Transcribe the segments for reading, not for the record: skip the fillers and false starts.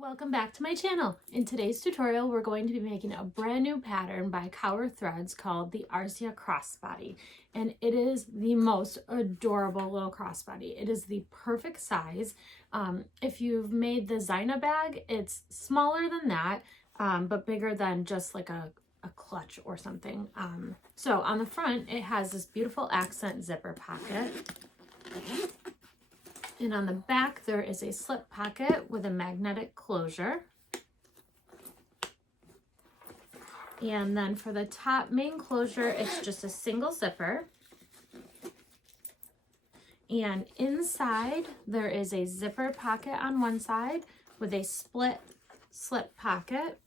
Welcome back to my channel. In today's tutorial, we're going to be making a brand new pattern by Kaur Threads called the Arsia Crossbody. And it is the most adorable little crossbody. It is the perfect size. If you've made the Zina bag, it's smaller than that, but bigger than just like a clutch or something. So on the front, it has this beautiful accent zipper pocket. And on the back, there is a slip pocket with a magnetic closure. And then for the top main closure, it's just a single zipper. And inside, there is a zipper pocket on one side with a split slip pocket.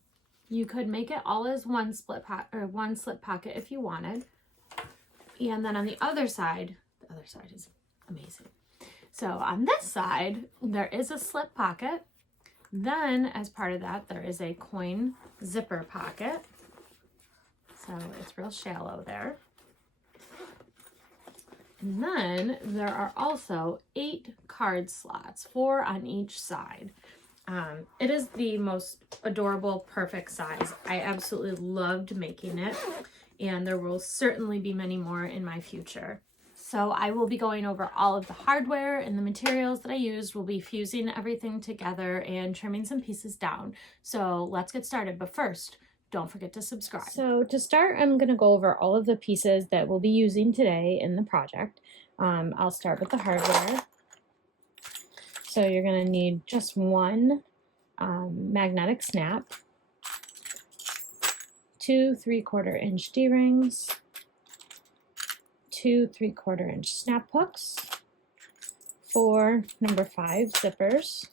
You could make it all as one slip pocket if you wanted. And then on the other side is amazing. So on this side, there is a slip pocket. Then as part of that, there is a coin zipper pocket. So it's real shallow there. And then there are also 8 card slots, 4 on each side. It is the most adorable, perfect size. I absolutely loved making it, and there will certainly be many more in my future. So I will be going over all of the hardware and the materials that I used. We'll be fusing everything together and trimming some pieces down. So let's get started. But first, don't forget to subscribe. So to start, I'm going to go over all of the pieces that we'll be using today in the project. I'll start with the hardware. So you're going to need just one magnetic snap, 2 3/4 inch D-rings, 2 3/4 inch snap hooks, 4 number 5 zippers,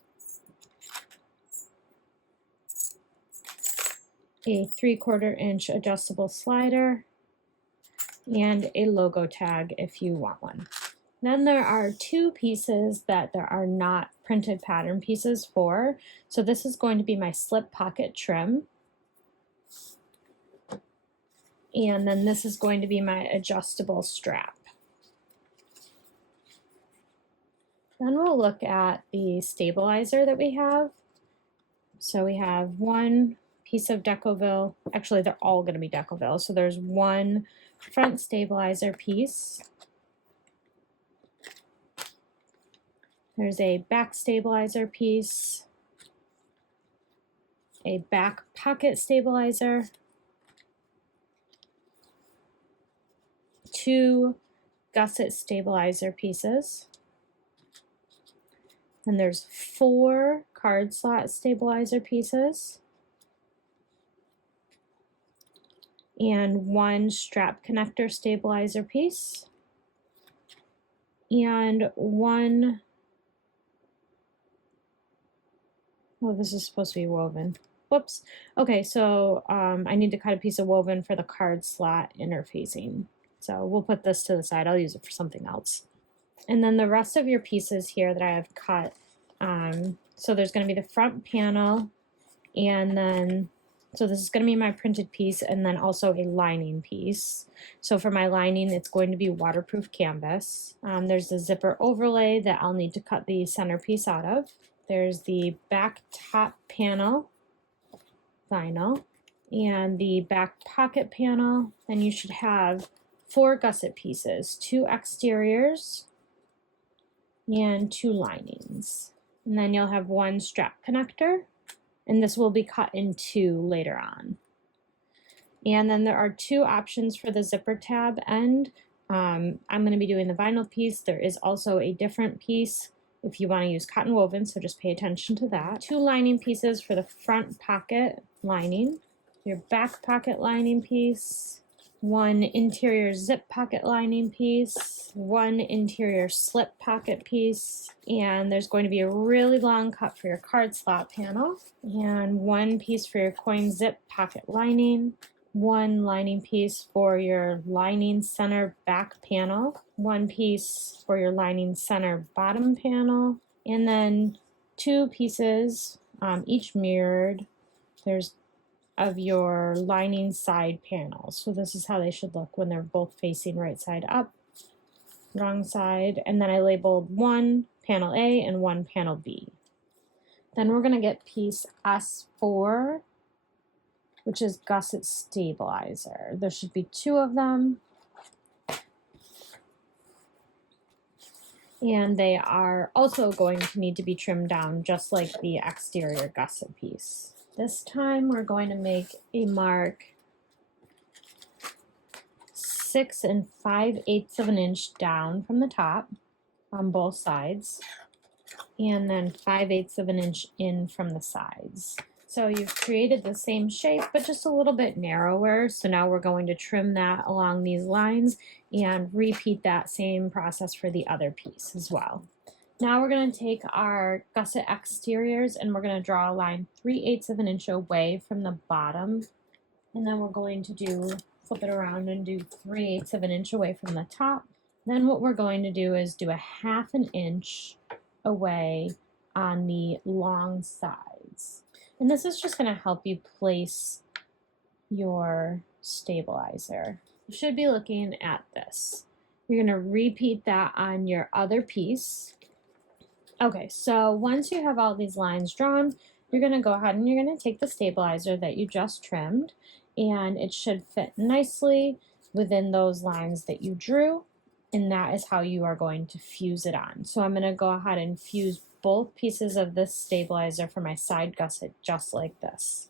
a 3/4 inch adjustable slider, and a logo tag if you want one. Then there are 2 pieces that there are not printed pattern pieces for. So this is going to be my slip pocket trim. And then this is going to be my adjustable strap. Then we'll look at the stabilizer that we have. So we have one piece of Decoville. Actually, they're all going to be Decoville. So there's one front stabilizer piece. There's a back stabilizer piece, a back pocket stabilizer, 2 gusset stabilizer pieces, and there's 4 card slot stabilizer pieces, and 1 strap connector stabilizer piece, and 1, oh, this is supposed to be woven. Whoops. Okay, so I need to cut a piece of woven for the card slot interfacing. So we'll put this to the side. I'll use it for something else. And then the rest of your pieces here that I have cut. So there's going to be the front panel, and then, so this is going to be my printed piece, and then also a lining piece. So for my lining, it's going to be waterproof canvas. There's the zipper overlay that I'll need to cut the centerpiece out of. There's the back top panel vinyl and the back pocket panel. Then you should have 4 gusset pieces, 2 exteriors and 2 linings. And then you'll have 1 strap connector, and this will be cut in 2 later on. And then there are 2 options for the zipper tab end. I'm going to be doing the vinyl piece. There is also a different piece if you want to use cotton woven, so just pay attention to that. 2 lining pieces for the front pocket lining, your back pocket lining piece, 1 interior zip pocket lining piece, 1 interior slip pocket piece, and there's going to be a really long cut for your card slot panel, and 1 piece for your coin zip pocket lining, 1 lining piece for your lining center back panel, 1 piece for your lining center bottom panel, and then 2 pieces, each mirrored, there's of your lining side panels. So this is how they should look when they're both facing right side up, wrong side, and then I labeled 1 panel A and 1 panel B. Then we're going to get piece S4, which is gusset stabilizer. There should be 2 of them. And they are also going to need to be trimmed down just like the exterior gusset piece. This time we're going to make a mark 6 5/8 of an inch down from the top on both sides, and then 5/8 of an inch in from the sides. So you've created the same shape, but just a little bit narrower. So now we're going to trim that along these lines and repeat that same process for the other piece as well. Now we're going to take our gusset exteriors and we're going to draw a line 3/8 of an inch away from the bottom. And then we're going to flip it around and do 3/8 of an inch away from the top. Then what we're going to do is do 1/2 an inch away on the long sides. And this is just going to help you place your stabilizer. You should be looking at this. You're going to repeat that on your other piece. Okay, so once you have all these lines drawn, you're going to go ahead and you're going to take the stabilizer that you just trimmed, and it should fit nicely within those lines that you drew, and that is how you are going to fuse it on. So I'm going to go ahead and fuse both pieces of this stabilizer for my side gusset just like this.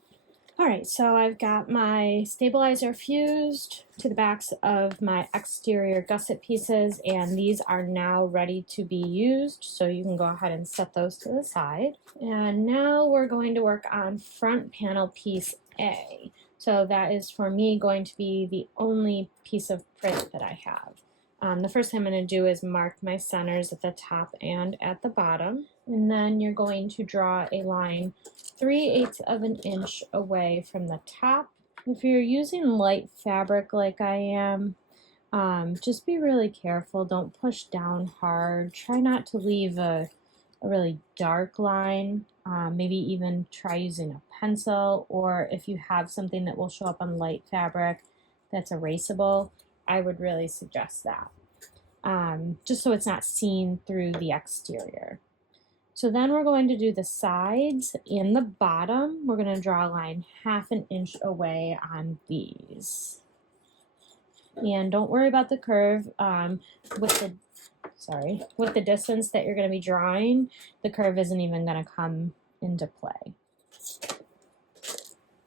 Alright, so I've got my stabilizer fused to the backs of my exterior gusset pieces, and these are now ready to be used, so you can go ahead and set those to the side. And now we're going to work on front panel piece A. So that is for me going to be the only piece of print that I have. The first thing I'm going to do is mark my centers at the top and at the bottom. And then you're going to draw a line 3/8 of an inch away from the top. If you're using light fabric like I am, just be really careful. Don't push down hard. Try not to leave a really dark line. Maybe even try using a pencil, or if you have something that will show up on light fabric that's erasable, I would really suggest that, just so it's not seen through the exterior. So then we're going to do the sides and the bottom. We're going to draw a line 1/2 an inch away on these. And don't worry about the curve. With the distance that you're going to be drawing, the curve isn't even going to come into play.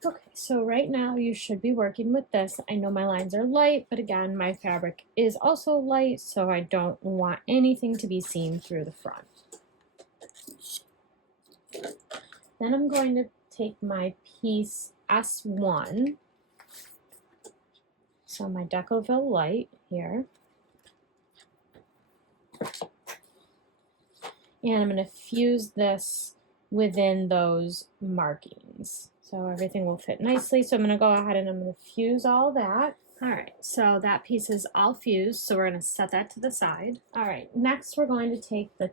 Okay, so right now you should be working with this. I know my lines are light, but again, my fabric is also light, so I don't want anything to be seen through the front. Then I'm going to take my piece S1, so my Decoville light here, and I'm going to fuse this within those markings. So everything will fit nicely. So I'm going to go ahead and I'm going to fuse all that. All right, so that piece is all fused, so we're going to set that to the side. All right, next we're going to take the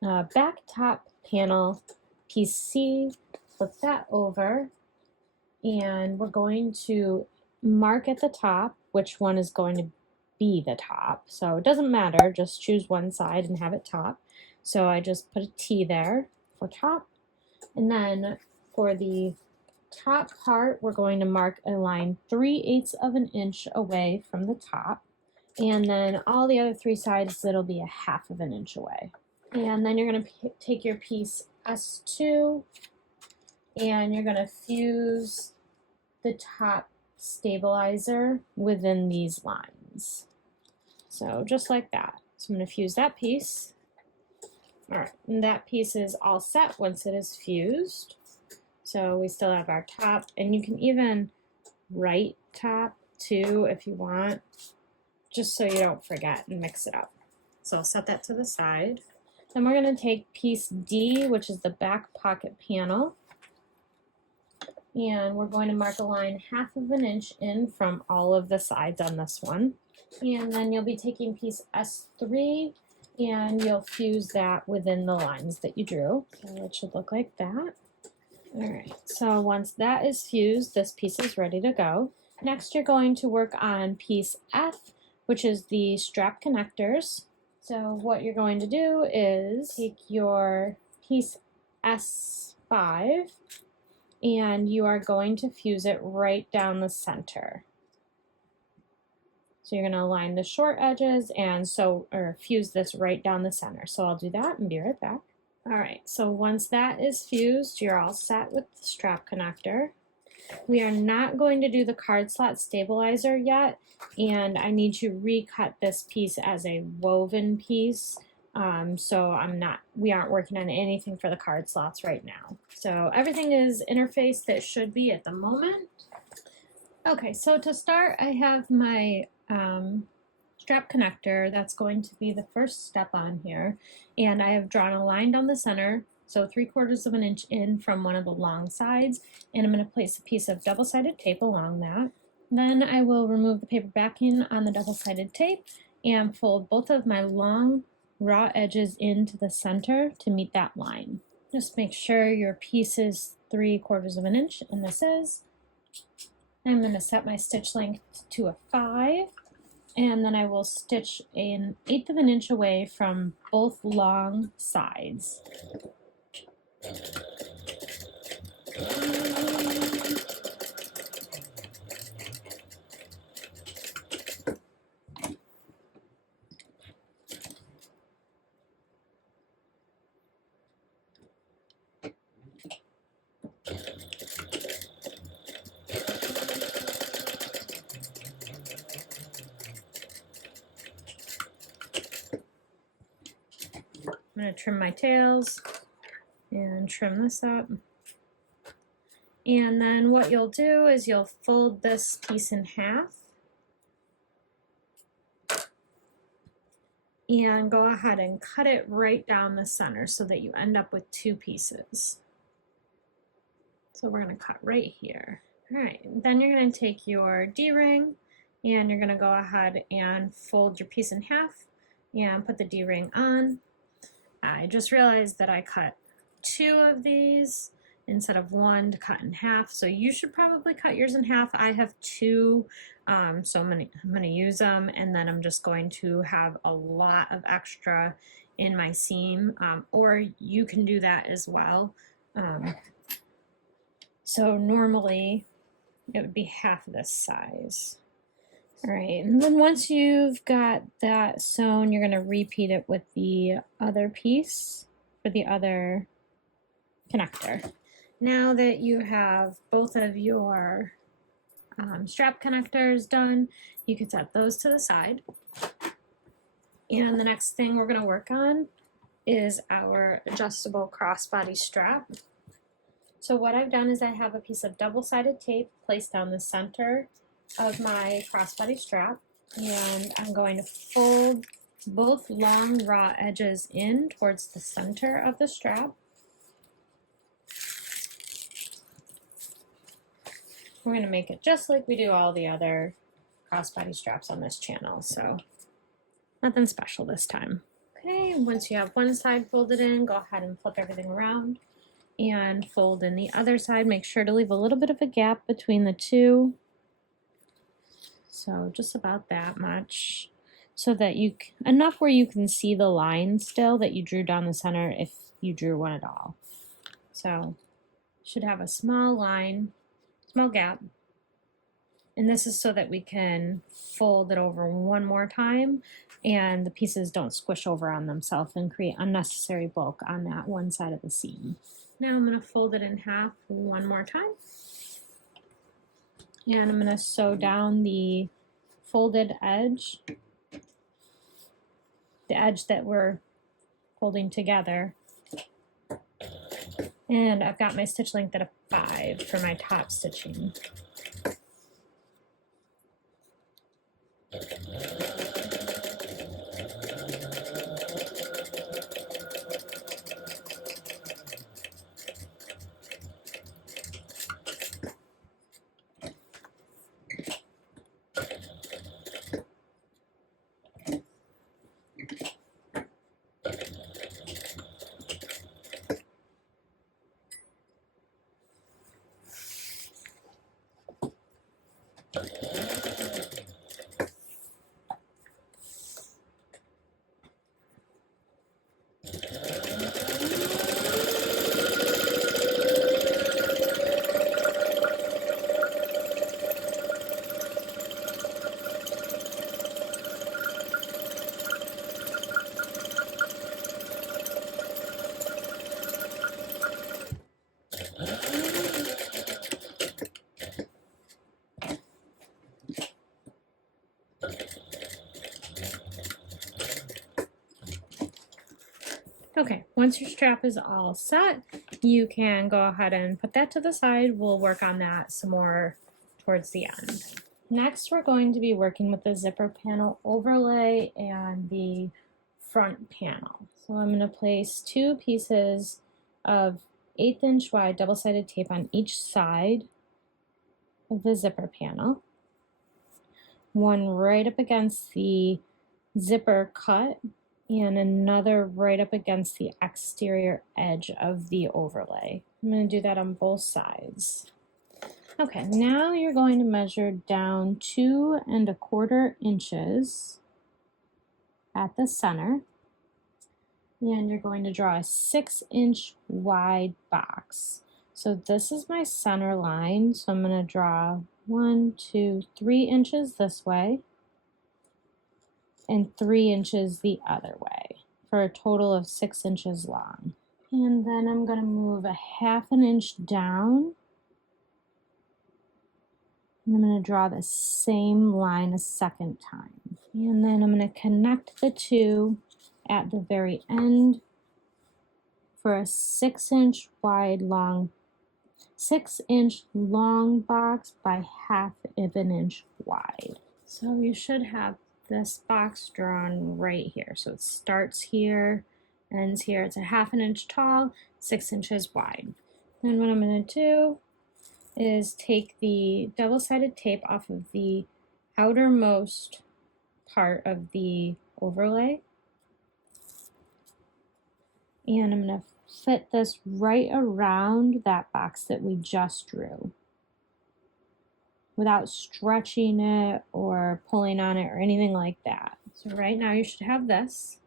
back top panel, piece C, flip that over, and we're going to mark at the top which one is going to be the top. So it doesn't matter, just choose one side and have it top. So I just put a T there for top, and then for the top part, we're going to mark a line 3/8 of an inch away from the top, and then all the other 3 sides, it'll be 1/2 of an inch away. And then you're going to take your piece S2 and you're going to fuse the top stabilizer within these lines. So just like that. So I'm going to fuse that piece. All right, and that piece is all set once it is fused. So we still have our top, and you can even write top too if you want, just so you don't forget and mix it up. So I'll set that to the side. Then we're going to take piece D, which is the back pocket panel, and we're going to mark a line 1/2 of an inch in from all of the sides on this one. And then you'll be taking piece S3 and you'll fuse that within the lines that you drew. So it should look like that. All right, so once that is fused, this piece is ready to go. Next, you're going to work on piece F, which is the strap connectors. So what you're going to do is take your piece S5, and you are going to fuse it right down the center. So you're going to align the short edges and fuse this right down the center. So I'll do that and be right back. All right, so once that is fused, you're all set with the strap connector. We are not going to do the card slot stabilizer yet, and I need to recut this piece as a woven piece. We aren't working on anything for the card slots right now. So everything is interfaced that should be at the moment. Okay, so to start, I have my strap connector. That's going to be the first step on here. And I have drawn a line down the center, so 3/4 of an inch in from one of the long sides. And I'm going to place a piece of double-sided tape along that. Then I will remove the paper backing on the double-sided tape and fold both of my long raw edges into the center to meet that line. Just make sure your piece is 3/4 of an inch, and this is. I'm going to set my stitch length to a 5, and then I will stitch 1/8 of an inch away from both long sides. I'm going to trim my tails and trim this up. And then what you'll do is you'll fold this piece in half and go ahead and cut it right down the center so that you end up with 2 pieces. So we're going to cut right here. All right, then you're going to take your D-ring and you're going to go ahead and fold your piece in half and put the D-ring on. I just realized that I cut 2 of these instead of 1 to cut in half, so you should probably cut yours in half. I have 2, so I'm gonna use them, and then I'm just going to have a lot of extra in my seam, or you can do that as well. So normally it would be half of this size. All right, and then once you've got that sewn, you're going to repeat it with the other piece for the other connector. Now that you have both of your strap connectors done, you can set those to the side. And the next thing we're going to work on is our adjustable crossbody strap. So what I've done is I have a piece of double-sided tape placed down the center of my crossbody strap, and I'm going to fold both long raw edges in towards the center of the strap. We're going to make it just like we do all the other crossbody straps on this channel, so nothing special this time. Okay, once you have one side folded in, go ahead and flip everything around and fold in the other side. Make sure to leave a little bit of a gap between the two. So just about that much, so that enough where you can see the line still that you drew down the center if you drew one at all. So should have a small line, small gap, and this is so that we can fold it over one more time and the pieces don't squish over on themselves and create unnecessary bulk on that one side of the seam. Now I'm going to fold it in half one more time. And I'm going to sew down the folded edge, the edge that we're folding together. And I've got my stitch length at a 5 for my top stitching. Okay, once your strap is all set, you can go ahead and put that to the side. We'll work on that some more towards the end. Next, we're going to be working with the zipper panel overlay and the front panel. So I'm going to place 2 pieces of 1/8 inch wide double-sided tape on each side of the zipper panel. One right up against the zipper cut and another right up against the exterior edge of the overlay. I'm going to do that on both sides. Okay, now you're going to measure down 2 1/4 inches at the center, and you're going to draw a 6-inch wide box. So this is my center line, so I'm going to draw 1, 2, 3 inches this way, and 3 inches the other way, for a total of 6 inches long. And then I'm going to move a 1/2 inch down, and I'm going to draw the same line a second time. And then I'm going to connect the 2 at the very end for a 6-inch wide long, 6-inch long box by 1/2 inch wide. So you should have this box drawn right here. So it starts here, ends here. It's a 1/2 inch tall, 6 inches wide. And what I'm going to do is take the double-sided tape off of the outermost part of the overlay, and I'm going to fit this right around that box that we just drew without stretching it or pulling on it or anything like that. So right now you should have this,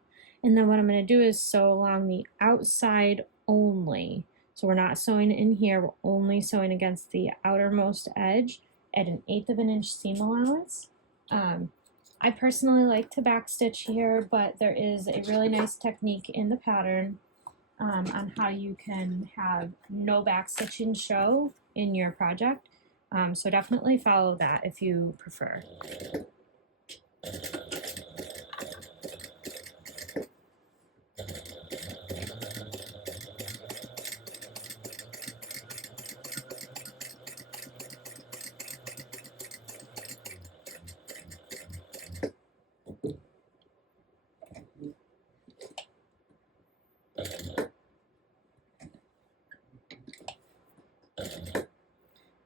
and then what I'm going to do is sew along the outside only. So we're not sewing in here, we're only sewing against the outermost edge at an 1/8 inch seam allowance. I personally like to backstitch here, but there is a really nice technique in the pattern on how you can have no backstitching show in your project. So definitely follow that if you prefer.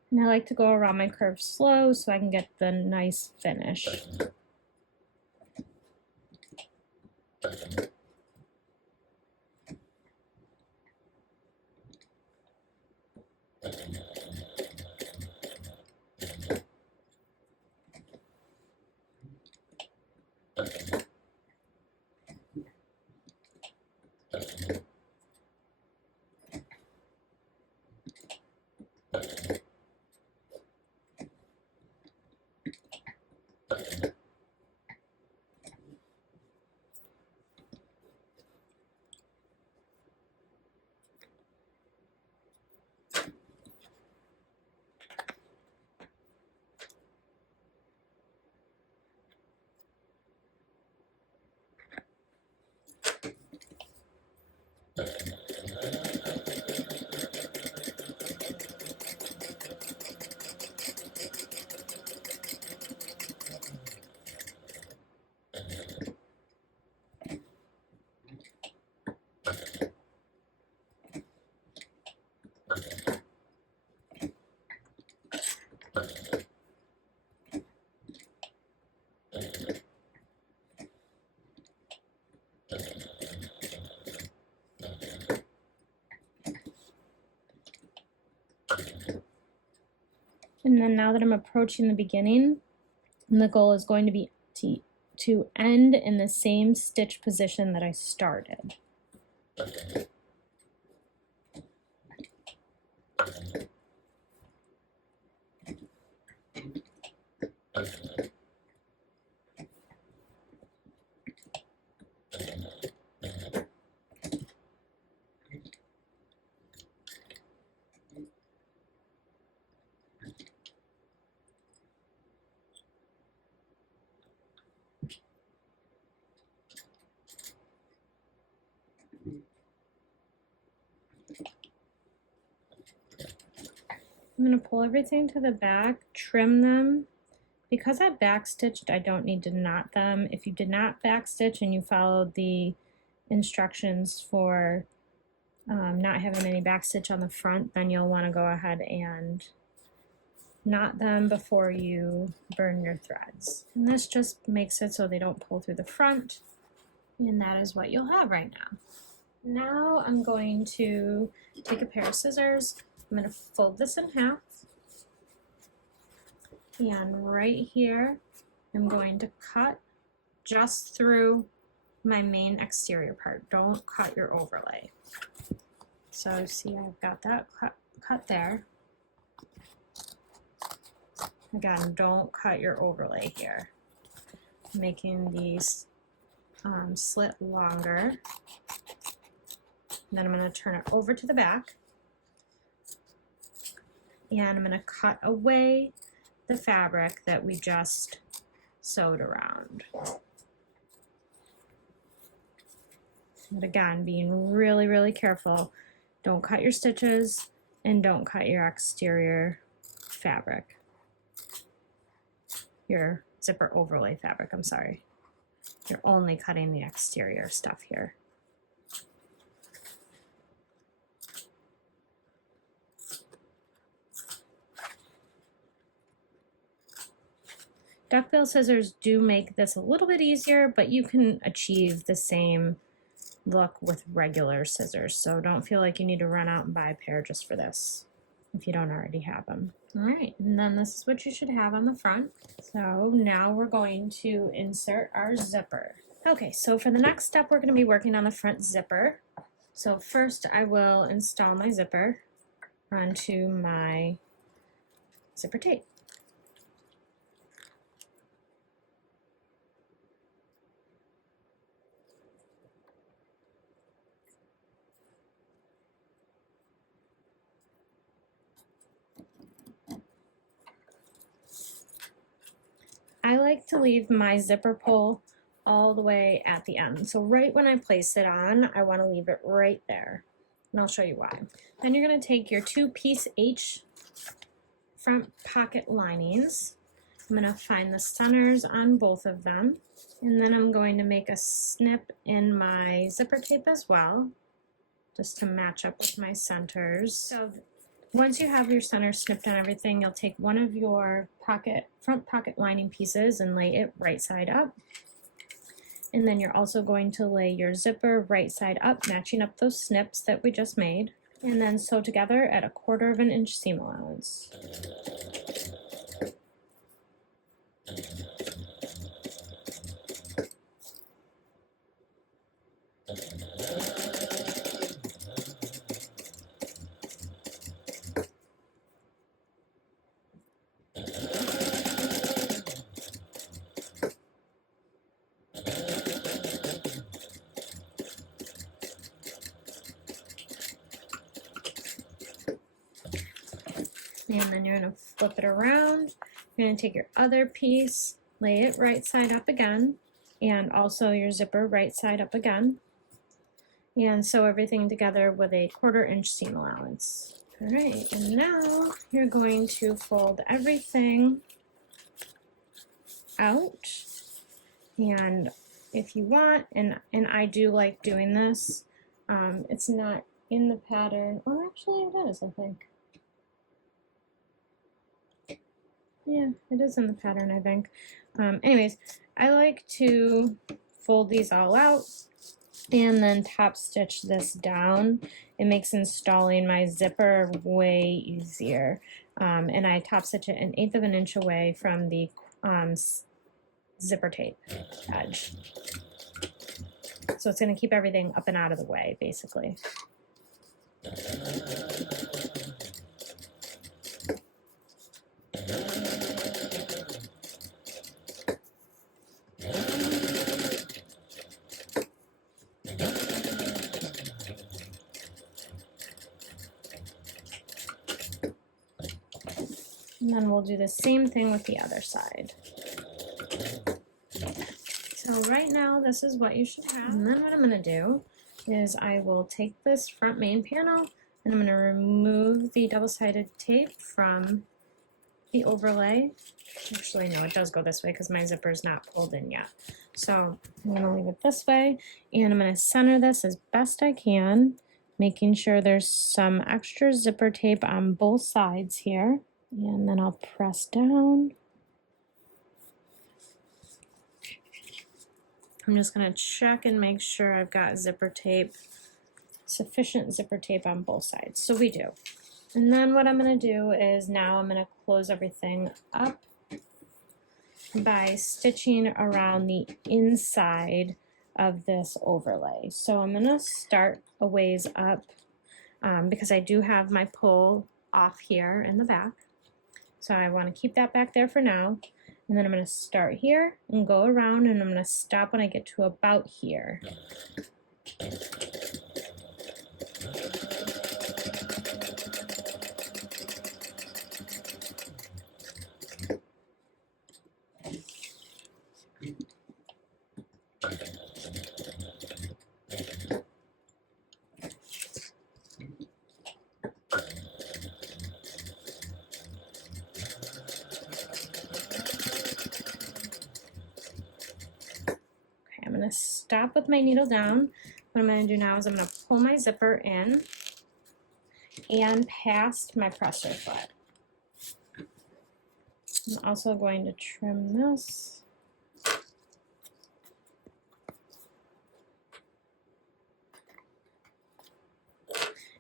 And I like to go around my curve slow so I can get the nice finish. And then now that I'm approaching the beginning, the goal is going to be to end in the same stitch position that I started. I'm going to pull everything to the back, trim them. Because I backstitched, I don't need to knot them. If you did not backstitch and you followed the instructions for not having any backstitch on the front, then you'll want to go ahead and knot them before you burn your threads. And this just makes it so they don't pull through the front. And that is what you'll have right now. Now I'm going to take a pair of scissors. I'm going to fold this in half. And right here, I'm going to cut just through my main exterior part. Don't cut your overlay. So see, I've got that cut there. Again, don't cut your overlay here. Making these slit longer. And then I'm going to turn it over to the back. And I'm going to cut away the fabric that we just sewed around. But again, being really, really careful. Don't cut your stitches and don't cut your exterior fabric. Your zipper overlay fabric, I'm sorry. You're only cutting the exterior stuff here. Duckbill scissors do make this a little bit easier, but you can achieve the same look with regular scissors. So don't feel like you need to run out and buy a pair just for this if you don't already have them. All right, and then this is what you should have on the front. So now we're going to insert our zipper. Okay, so for the next step, we're going to be working on the front zipper. So first I will install my zipper onto my zipper tape. I like to leave my zipper pull all the way at the end. So right when I place it on, I want to leave it right there. And I'll show you why. Then you're going to take your 2-piece H front pocket linings. I'm going to find the centers on both of them. And then I'm going to make a snip in my zipper tape as well, just to match up with my centers. So once you have your center snipped on everything, you'll take one of your front pocket lining pieces and lay it right side up. And then you're also going to lay your zipper right side up, matching up those snips that we just made. And then sew together at 1/4 inch seam allowance. And then you're going to flip it around. You're going to take your other piece, lay it right side up again, and also your zipper right side up again, and sew everything together with a 1/4 inch seam allowance. All right, and now you're going to fold everything out. And if you want, and I do like doing this, it's not in the pattern. Oh, actually it is, I think. Yeah, it is in the pattern, I think. Anyways, I like to fold these all out and then top stitch this down. It makes installing my zipper way easier. And I top stitch it 1/8 inch away from the zipper tape edge. So it's going to keep everything up and out of the way, basically. And then we'll do the same thing with the other side. So right now, this is what you should have. And then what I'm going to do is I will take this front main panel And I'm going to remove the double-sided tape from the overlay. Actually, no, it does go this way because my zipper is not pulled in yet. So I'm going to leave it this way, and I'm going to center this as best I can, making sure there's some extra zipper tape on both sides here. And then I'll press down. I'm just going to check and make sure I've got zipper tape, sufficient zipper tape on both sides. So we do. And then what I'm going to do is now I'm going to close everything up by stitching around the inside of this overlay. So I'm going to start a ways up because I do have my pull off here in the back. So I want to keep that back there for now. And then I'm going to start here and go around, and I'm going to stop when I get to about here. I'm going to stop with my needle down. What I'm going to do now is I'm going to pull my zipper in and past my presser foot. I'm also going to trim this.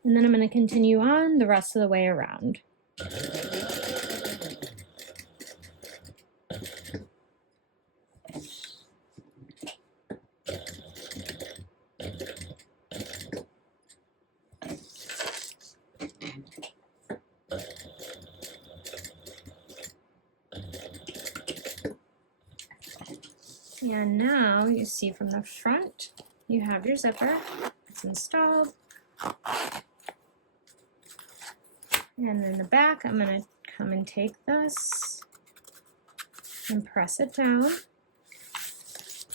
And then I'm going to continue on the rest of the way around. And now you see from the front, you have your zipper. It's installed. And in the back, I'm going to come and take this and press it down.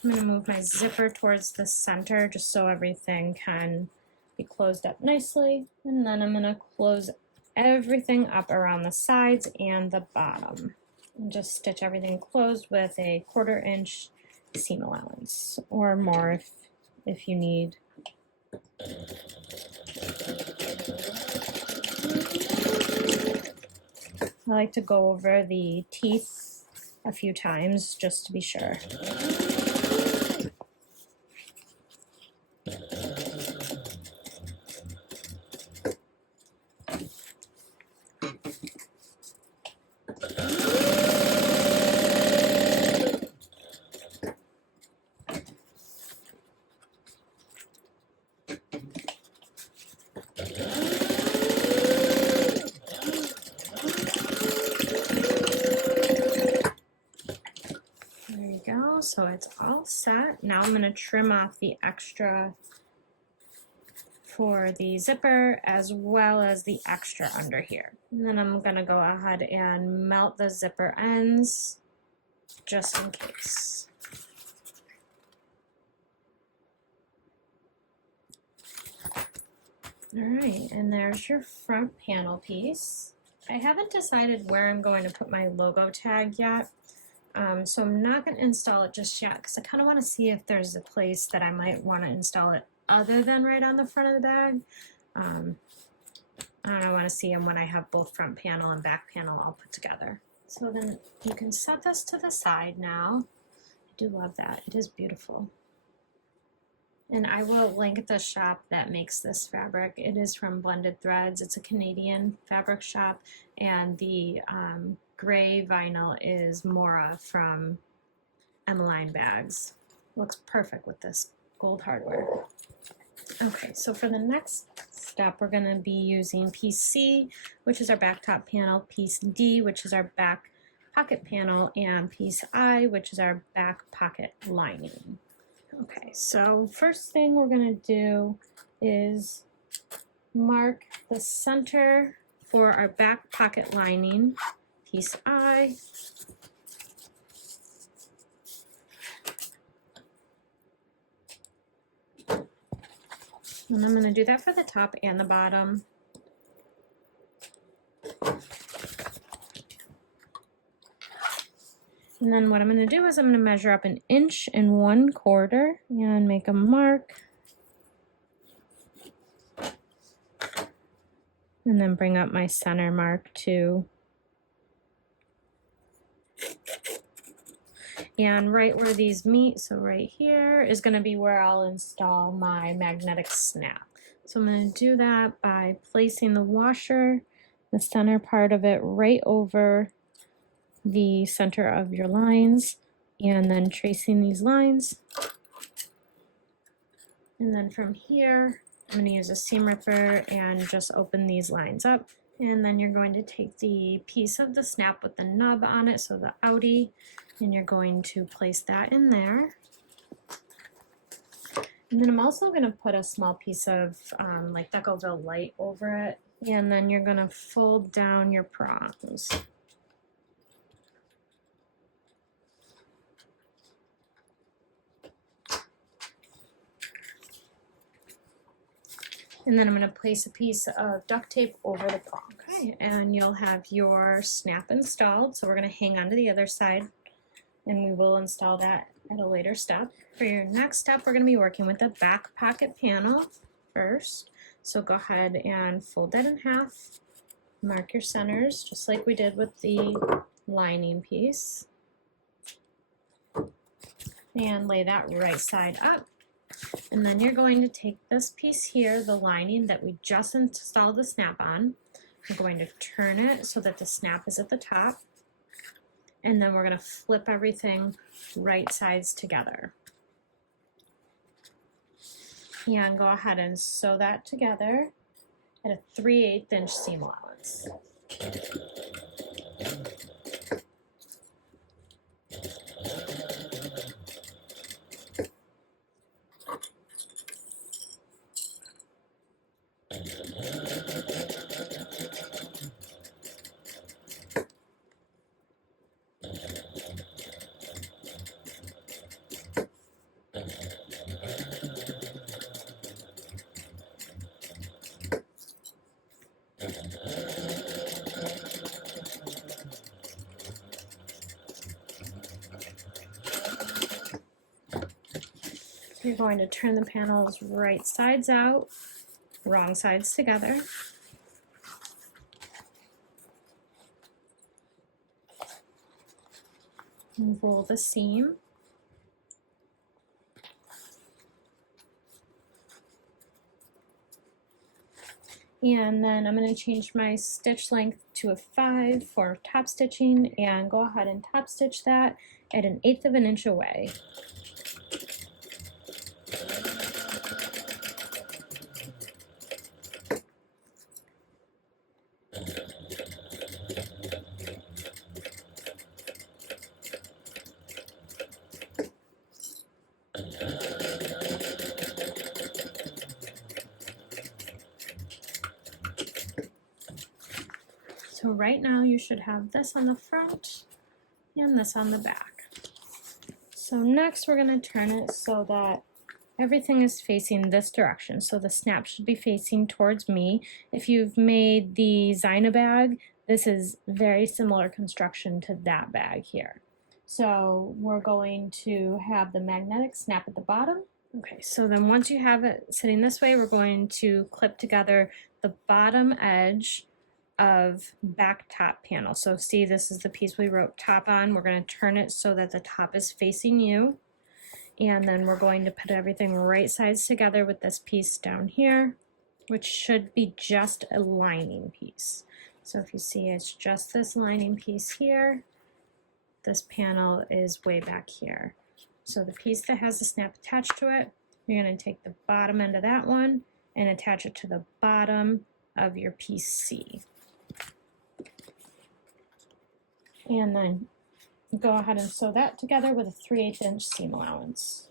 I'm going to move my zipper towards the center just so everything can be closed up nicely. And then I'm going to close everything up around the sides and the bottom. And just stitch everything closed with a 1/4 inch seam allowance or more if you need. I like to go over the teeth a few times just to be sure. So it's all set. Now I'm going to trim off the extra for the zipper as well as the extra under here. And then I'm going to go ahead and melt the zipper ends just in case. Alright, and there's your front panel piece. I haven't decided where I'm going to put my logo tag yet. So I'm not going to install it just yet because I kind of want to see if there's a place that I might want to install it other than right on the front of the bag. I want to see them when I have both front panel and back panel all put together. So then you can set this to the side now. I do love that. It is beautiful. And I will link the shop that makes this fabric. It is from Blended Threads. It's a Canadian fabric shop, and the gray vinyl is Mora from Emmeline Bags. Looks perfect with this gold hardware. Okay, so for the next step, we're going to be using piece C, which is our back top panel, piece D, which is our back pocket panel, and piece I, which is our back pocket lining. Okay, so first thing we're going to do is mark the center for our back pocket lining, piece I. And I'm going to do that for the top and the bottom. And then what I'm going to do is I'm going to measure up 1.25 inches and make a mark. And then bring up my center mark too. And right where these meet, so right here, is going to be where I'll install my magnetic snap. So I'm going to do that by placing the washer, the center part of it, right over the center of your lines, and then tracing these lines. And then from here, I'm going to use a seam ripper and just open these lines up. And then you're going to take the piece of the snap with the nub on it, so the outie, and you're going to place that in there. And then I'm also going to put a small piece of like Decoville light over it. And then you're going to fold down your prongs. And then I'm going to place a piece of duct tape over the prong. Okay, and you'll have your snap installed. So we're going to hang on to the other side, and we will install that at a later step. For your next step, we're going to be working with the back pocket panel first. So go ahead and fold that in half. Mark your centers, just like we did with the lining piece. And lay that right side up. And then you're going to take this piece here, the lining that we just installed the snap on. I'm going to turn it so that the snap is at the top. And then we're going to flip everything right sides together. And go ahead and sew that together at a 3/8 inch seam allowance. You're going to turn the panels right sides out, wrong sides together. And roll the seam. And then I'm going to change my stitch length to a 5 for top stitching, and go ahead and top stitch that at 1/8 of an inch away. So right now you should have this on the front and this on the back. So next we're going to turn it so that everything is facing this direction. So the snap should be facing towards me. If you've made the Zyna bag, this is very similar construction to that bag here. So we're going to have the magnetic snap at the bottom. Okay, so then once you have it sitting this way, we're going to clip together the bottom edge of back top panel. So see, this is the piece we wrote top on. We're going to turn it so that the top is facing you. And then we're going to put everything right sides together with this piece down here, which should be just a lining piece. So if you see, it's just this lining piece here. This panel is way back here. So the piece that has the snap attached to it, you're going to take the bottom end of that one and attach it to the bottom of your piece C. And then go ahead and sew that together with a 3/8 inch seam allowance.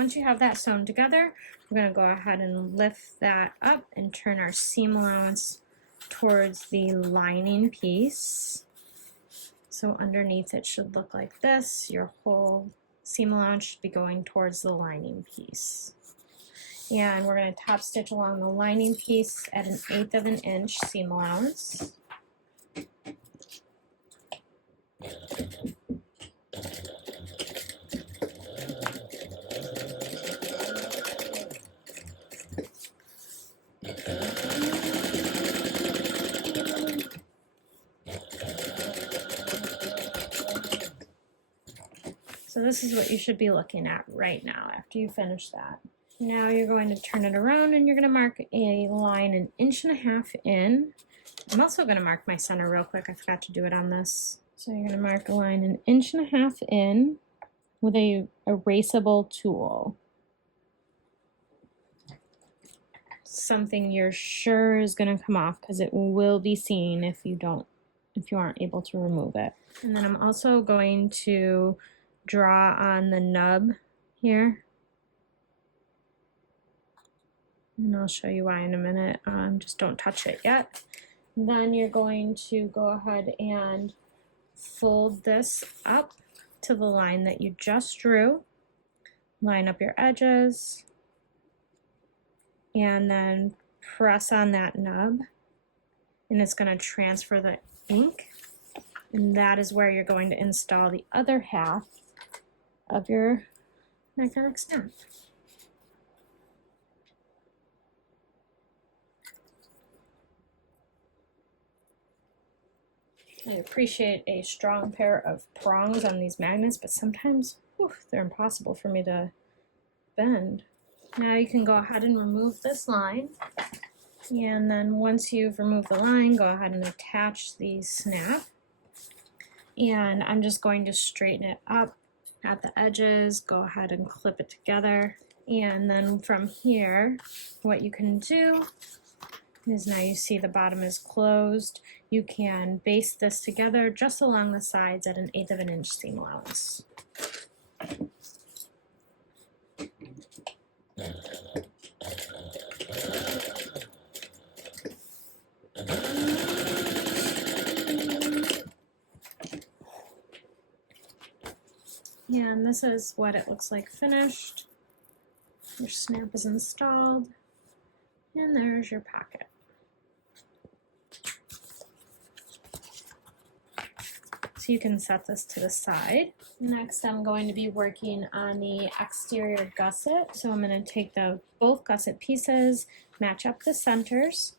once you have that sewn together, we're going to go ahead and lift that up and turn our seam allowance towards the lining piece. So underneath it should look like this. Your whole seam allowance should be going towards the lining piece. And we're going to top stitch along the lining piece at 1/8 of an inch seam allowance. So this is what you should be looking at right now after you finish that. Now you're going to turn it around and you're going to mark a line 1.5 inches in. I'm also going to mark my center real quick. I forgot to do it on this. So you're going to mark a line 1.5 inches in with a erasable tool. Something you're sure is going to come off because it will be seen if you aren't able to remove it. And then I'm also going to draw on the nub here. And I'll show you why in a minute. Just don't touch it yet. And then you're going to go ahead and fold this up to the line that you just drew. Line up your edges. And then press on that nub. And it's going to transfer the ink. And that is where you're going to install the other half of your magnetic snap. I appreciate a strong pair of prongs on these magnets, but sometimes they're impossible for me to bend. Now you can go ahead and remove this line, and then once you've removed the line, go ahead and attach the snap. And I'm just going to straighten it up at the edges, go ahead and clip it together. And then from here, what you can do is, now you see the bottom is closed, you can baste this together just along the sides at 1/8 of an inch seam allowance. And this is what it looks like finished. Your snap is installed, and there's your pocket. So you can set this to the side. Next, I'm going to be working on the exterior gusset. So I'm going to take both gusset pieces, match up the centers.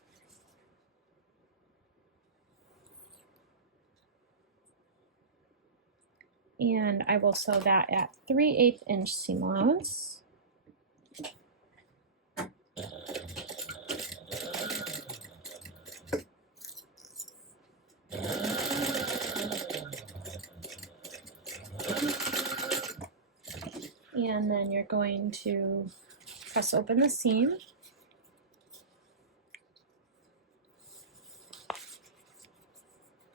And I will sew that at 3/8 inch seam allowance. And then you're going to press open the seam.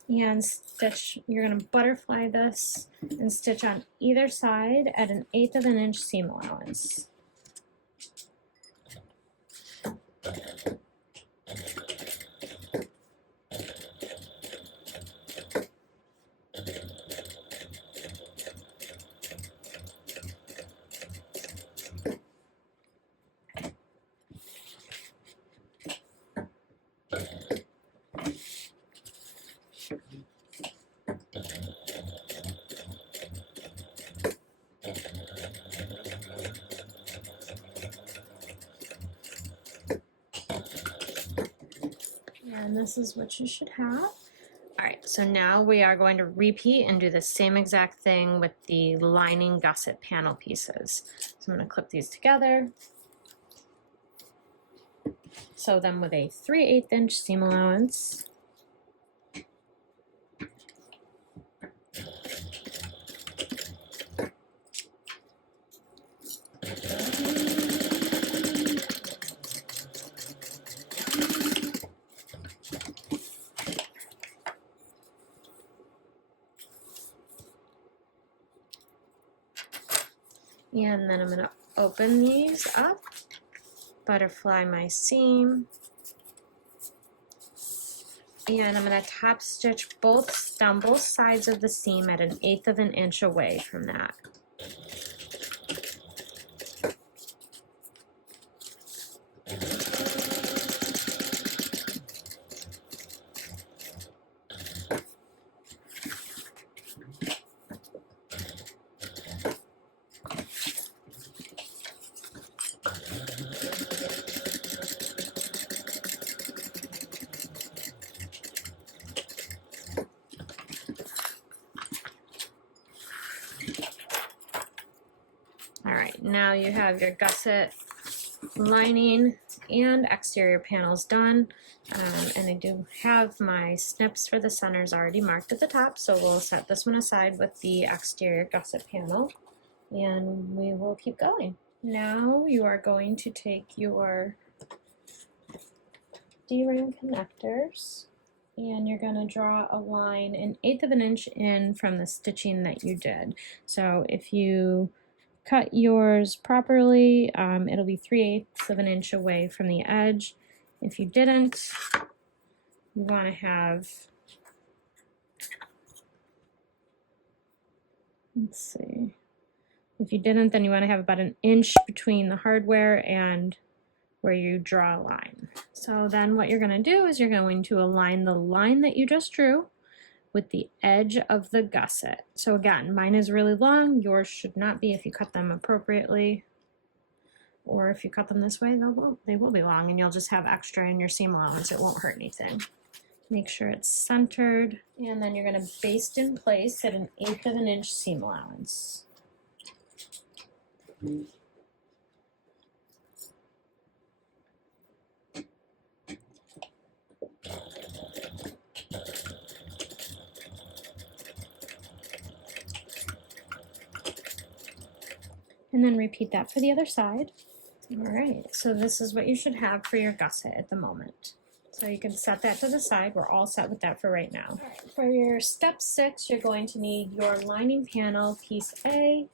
And stitch, you're going to butterfly this and stitch on either side at 1/8 of an inch seam allowance. And this is what you should have. All right, so now we are going to repeat and do the same exact thing with the lining gusset panel pieces. So I'm going to clip these together. Sew them with a 3/8 inch seam allowance. And then I'm going to open these up, butterfly my seam, and I'm going to top stitch down both sides of the seam at 1/8 of an inch away from that. All right, now you have your gusset lining and exterior panels done. And I do have my snips for the centers already marked at the top, so we'll set this one aside with the exterior gusset panel, and we will keep going. Now you are going to take your D-ring connectors, and you're going to draw a line 1/8 of an inch in from the stitching that you did. So if you cut yours properly, it'll be 3/8 of an inch away from the edge. If you didn't, you want to have, let's see, if you didn't, then you want to have about 1 inch between the hardware and where you draw a line. So then what you're going to do is you're going to align the line that you just drew with the edge of the gusset. So again, mine is really long, yours should not be if you cut them appropriately, or if you cut them this way, they will be long, and you'll just have extra in your seam allowance. It won't hurt anything. Make sure it's centered, and then you're going to baste in place at 1/8 of an inch seam allowance. And then repeat that for the other side. All right, so this is what you should have for your gusset at the moment. So you can set that to the side. We're all set with that for right now. All right, for your step 6, you're going to need your lining panel piece A,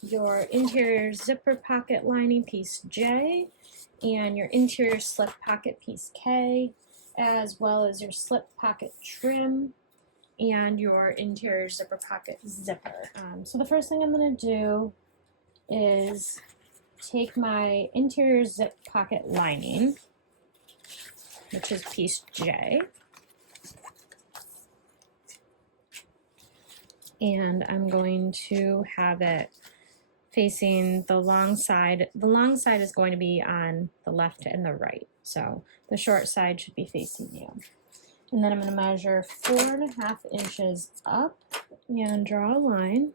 your interior zipper pocket lining piece J, and your interior slip pocket piece K, as well as your slip pocket trim and your interior zipper pocket zipper. So the first thing I'm going to do is take my interior zip pocket lining, which is piece J, and I'm going to have it facing the long side. The long side is going to be on the left and the right, so the short side should be facing you. And then I'm going to measure 4.5 inches up and draw a line.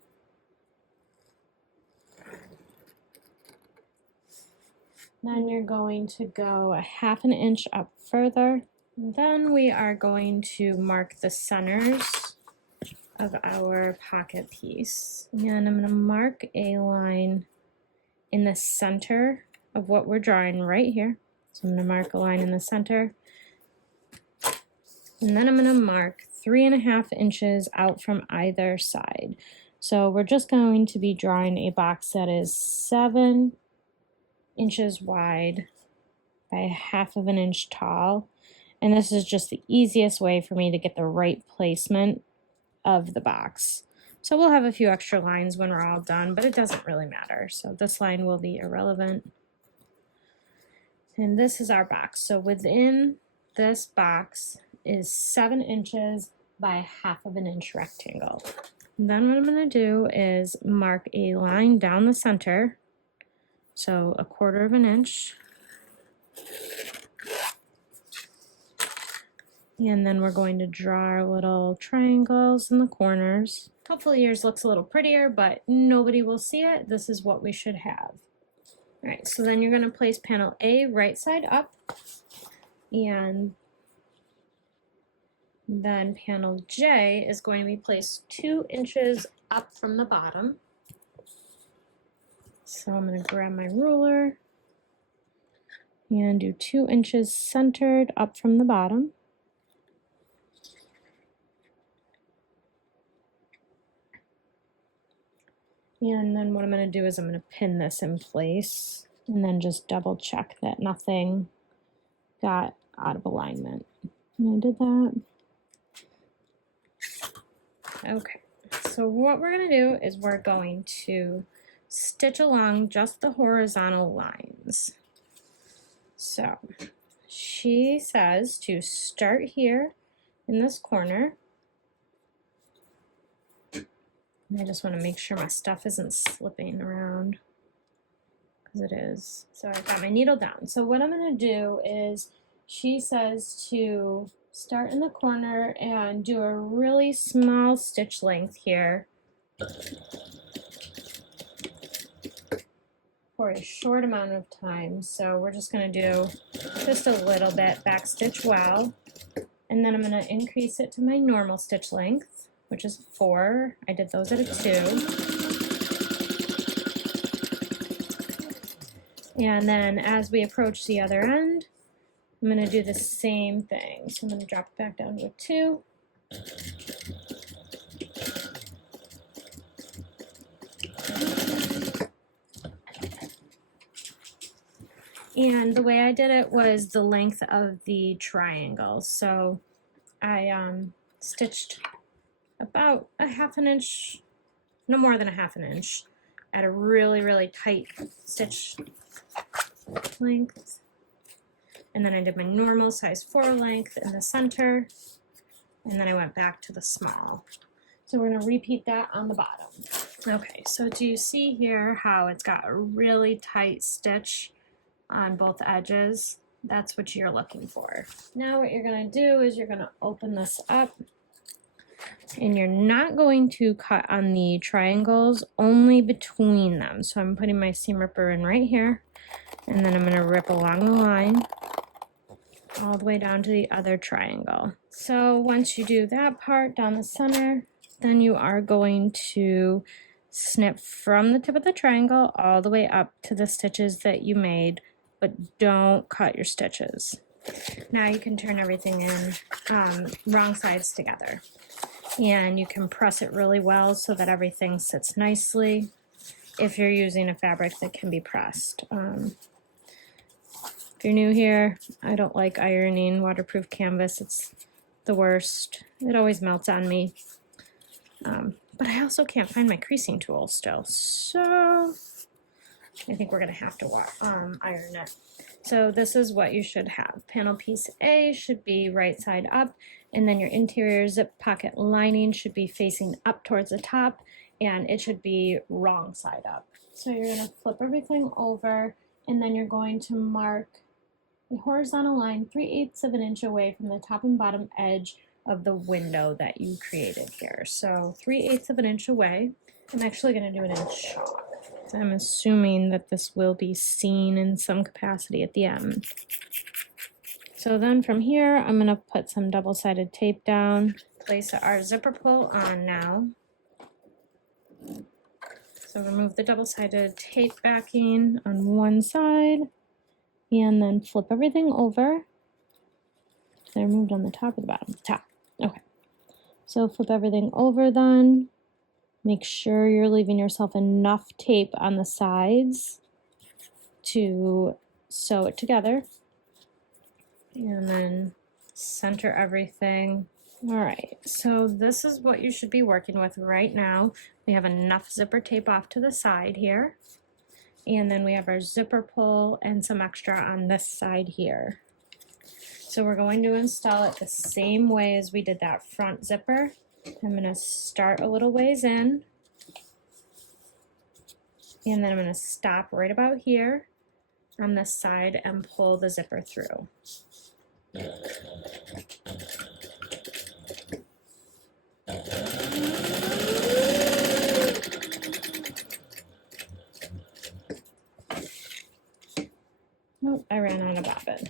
Then you're going to go 1/2 inch up further. And then we are going to mark the centers of our pocket piece. And I'm going to mark a line in the center of what we're drawing right here. So I'm going to mark a line in the center. And then I'm going to mark 3.5 inches out from either side. So we're just going to be drawing a box that is 7 inches wide by 1/2 inch tall. And this is just the easiest way for me to get the right placement of the box. So we'll have a few extra lines when we're all done, but it doesn't really matter. So this line will be irrelevant. And this is our box. So within this box is 7 inches by 1/2 inch rectangle. And then what I'm going to do is mark a line down the center, so 1/4 inch. And then we're going to draw our little triangles in the corners. Hopefully yours looks a little prettier, but nobody will see it. This is what we should have. All right, so then you're going to place panel A right side up, and then panel J is going to be placed 2 inches up from the bottom. So I'm going to grab my ruler and do 2 inches centered up from the bottom. And then what I'm going to do is I'm going to pin this in place and then just double check that nothing got out of alignment. And I did that. Okay, so what we're going to do is we're going to stitch along just the horizontal lines. So she says to start here in this corner. And I just want to make sure my stuff isn't slipping around, because it is. So I've got my needle down. So what I'm going to do is, she says to start in the corner and do a really small stitch length here for a short amount of time. So we're just going to do just a little bit back stitch wow, and then I'm going to increase it to my normal stitch length, which is 4. I did those at a 2. And then as we approach the other end, I'm going to do the same thing. So I'm going to drop it back down to a 2. And the way I did it was the length of the triangle. So I stitched about a 1/2 inch, no more than a 1/2 inch, at a really, really tight stitch length. And then I did my normal size 4 length in the center, and then I went back to the small. So we're going to repeat that on the bottom. Okay, so do you see here how it's got a really tight stitch on both edges? That's what you're looking for. Now what you're going to do is you're going to open this up, and you're not going to cut on the triangles, only between them. So I'm putting my seam ripper in right here, and then I'm going to rip along the line all the way down to the other triangle. So once you do that part down the center, then you are going to snip from the tip of the triangle all the way up to the stitches that you made, but don't cut your stitches. Now you can turn everything in wrong sides together, and you can press it really well so that everything sits nicely if you're using a fabric that can be pressed. If you're new here, I don't like ironing waterproof canvas. It's the worst. It always melts on me. But I also can't find my creasing tool still, so I think we're going to have to iron it. So this is what you should have. Panel piece A should be right side up, and then your interior zip pocket lining should be facing up towards the top, and it should be wrong side up. So you're going to flip everything over, and then you're going to mark a horizontal line 3/8 of an inch away from the top and bottom edge of the window that you created here. So 3/8 of an inch away. I'm actually going to do it in chalk. I'm assuming that this will be seen in some capacity at the end. So then from here, I'm going to put some double-sided tape down. Place our zipper pull on now. So remove the double-sided tape backing on one side, and then flip everything over. I removed on the top or the bottom? The top. Okay. So flip everything over then. Make sure you're leaving yourself enough tape on the sides to sew it together. And then center everything. All right, so this is what you should be working with right now. We have enough zipper tape off to the side here. And then we have our zipper pull and some extra on this side here. So we're going to install it the same way as we did that front zipper. I'm going to start a little ways in, and then I'm going to stop right about here on this side and pull the zipper through. Oh, I ran out of bobbin.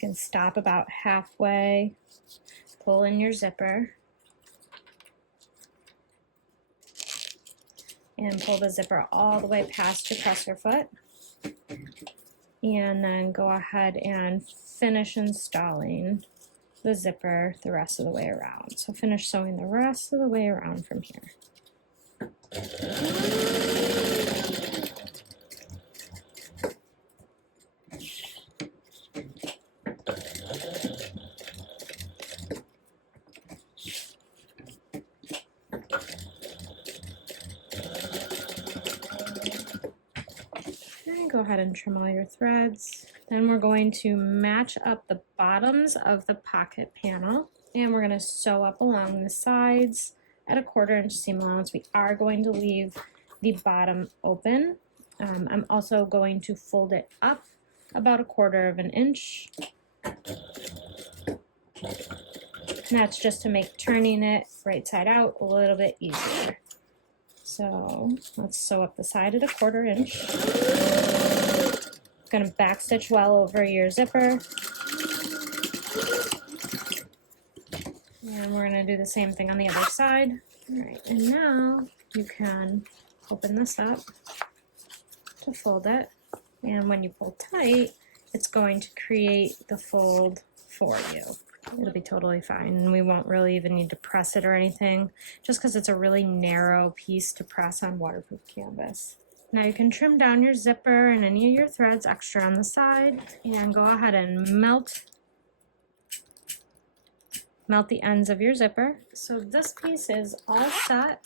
can stop about halfway, pull in your zipper, and pull the zipper all the way past your presser foot. And then go ahead and finish installing the zipper the rest of the way around. So finish sewing the rest of the way around from here. Go ahead and trim all your threads. Then we're going to match up the bottoms of the pocket panel, and we're going to sew up along the sides at a 1/4 inch seam allowance. We are going to leave the bottom open. I'm also going to fold it up about a 1/4 inch. And that's just to make turning it right side out a little bit easier. So let's sew up the side at a 1/4 inch. Going to back stitch well over your zipper. And we're going to do the same thing on the other side. All right, and now you can open this up to fold it. And when you pull tight, it's going to create the fold for you. It'll be totally fine, and we won't really even need to press it or anything, just because it's a really narrow piece to press on waterproof canvas. Now you can trim down your zipper and any of your threads extra on the side, and go ahead and melt the ends of your zipper. So this piece is all set.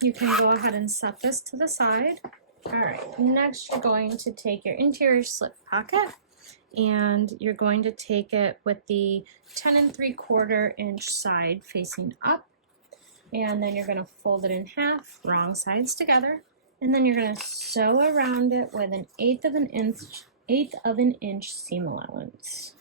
You can go ahead and set this to the side. All right, next you're going to take your interior slip pocket, and you're going to take it with the 10 3/4 inch side facing up, and then you're going to fold it in half, wrong sides together, and then you're going to sew around it with an 1/8 of an inch seam allowance.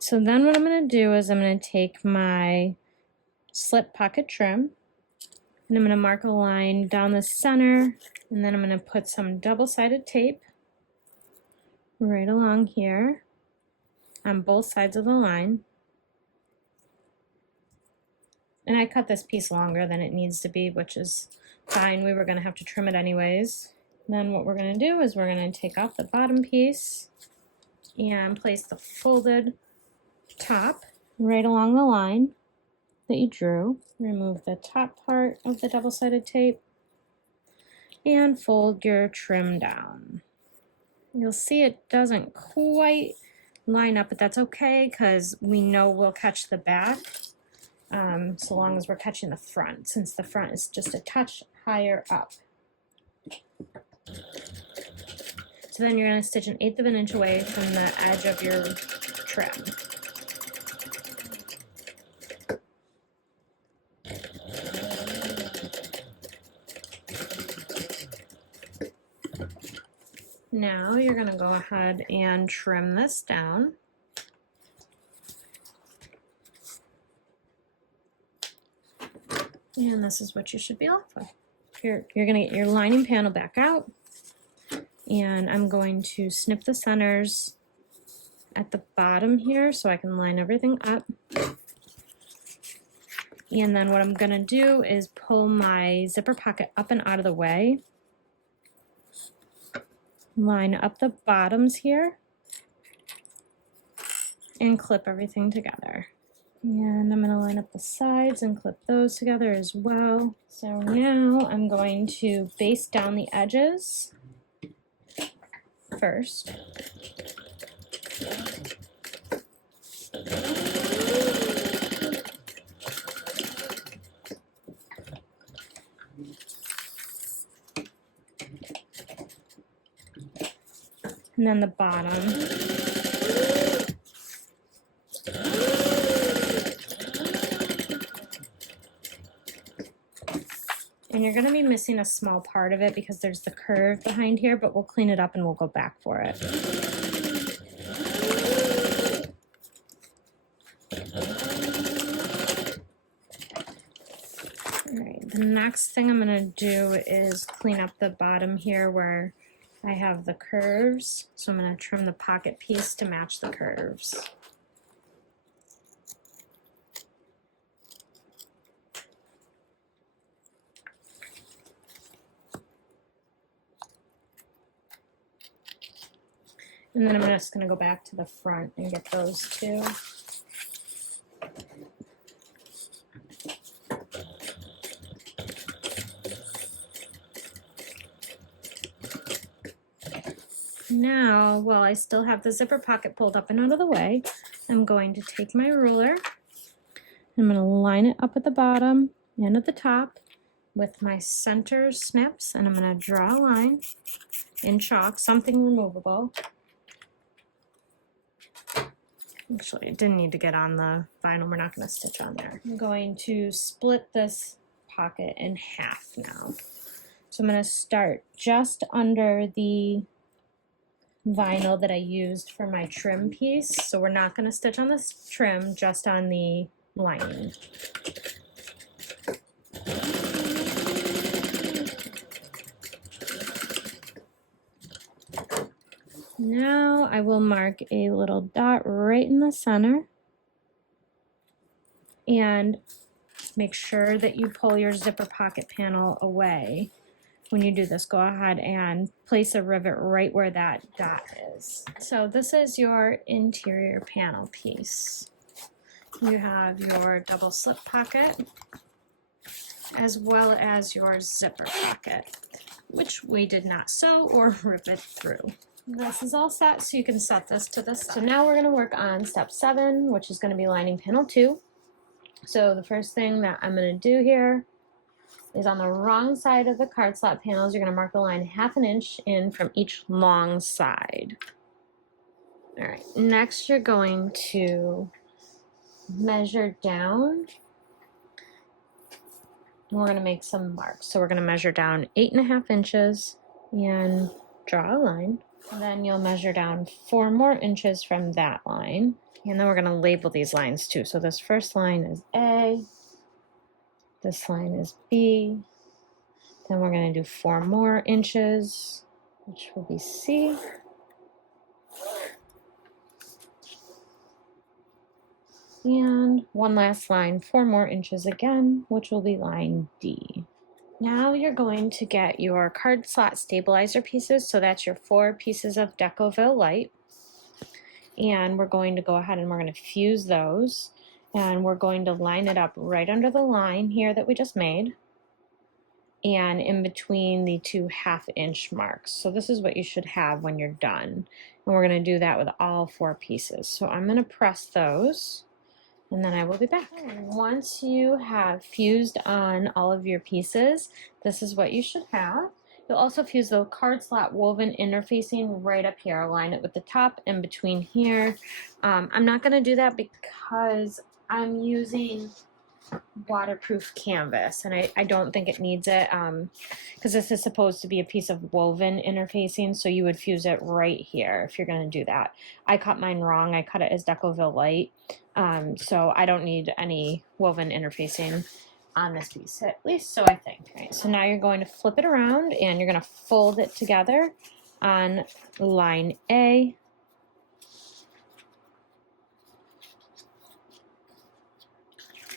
So then what I'm going to do is I'm going to take my slip pocket trim, and I'm going to mark a line down the center, and then I'm going to put some double-sided tape right along here on both sides of the line. And I cut this piece longer than it needs to be, which is fine. We were going to have to trim it anyways. Then what we're going to do is we're going to take off the bottom piece and place the folded top right along the line that you drew. Remove the top part of the double-sided tape and fold your trim down. You'll see it doesn't quite line up, but that's okay because we know we'll catch the back so long as we're catching the front, since the front is just a touch higher up. So then you're going to stitch an 1/8 of an inch away from the edge of your trim. Now you're going to go ahead and trim this down. And this is what you should be left with. You're going to get your lining panel back out, and I'm going to snip the centers at the bottom here so I can line everything up. And then what I'm gonna do is pull my zipper pocket up and out of the way. Line up the bottoms here and clip everything together. And I'm gonna line up the sides and clip those together as well. So now I'm going to baste down the edges first. And then the bottom. And you're gonna be missing a small part of it because there's the curve behind here, but we'll clean it up and we'll go back for it. All right, the next thing I'm gonna do is clean up the bottom here where I have the curves. So I'm gonna trim the pocket piece to match the curves. And then I'm just gonna go back to the front and get those two. Now, while I still have the zipper pocket pulled up and out of the way, I'm going to take my ruler. I'm going to line it up at the bottom and at the top with my center snips, and I'm going to draw a line in chalk, something removable. Actually, it didn't need to get on the vinyl. We're not going to stitch on there. I'm going to split this pocket in half now. So I'm going to start just under the vinyl that I used for my trim piece. So we're not going to stitch on this trim, just on the lining. Now I will mark a little dot right in the center and make sure that you pull your zipper pocket panel away. When you do this, go ahead and place a rivet right where that dot is. So this is your interior panel piece. You have your double slip pocket as well as your zipper pocket, which we did not sew or rivet through. This is all set, so you can set this to the side. So now we're going to work on step 7, which is going to be lining panel 2. So the first thing that I'm going to do here is on the wrong side of the card slot panels, you're going to mark a line 1/2 inch in from each long side. All right, next you're going to measure down. And we're going to make some marks. So we're going to measure down 8.5 inches and draw a line. And then you'll measure down 4 more inches from that line. And then we're going to label these lines too. So this first line is A. This line is B. Then we're going to do 4 more inches, which will be C. And one last line, 4 more inches again, which will be line D. Now you're going to get your card slot stabilizer pieces. So that's your 4 pieces of Decoville Light. And we're going to go ahead and we're going to fuse those. And we're going to line it up right under the line here that we just made. And in between the 2 1/2 inch marks. So this is what you should have when you're done. And we're going to do that with all 4 pieces. So I'm going to press those. And then I will be back. Once you have fused on all of your pieces, this is what you should have. You'll also fuse the card slot woven interfacing right up here. Align it with the top in between here. I'm not going to do that because I'm using waterproof canvas and I don't think it needs it because this is supposed to be a piece of woven interfacing, so you would fuse it right here if you're going to do that. I cut mine wrong. I cut it as Decoville Light, so I don't need any woven interfacing on this piece, at least so I think. Right, so now you're going to flip it around and you're going to fold it together on line A.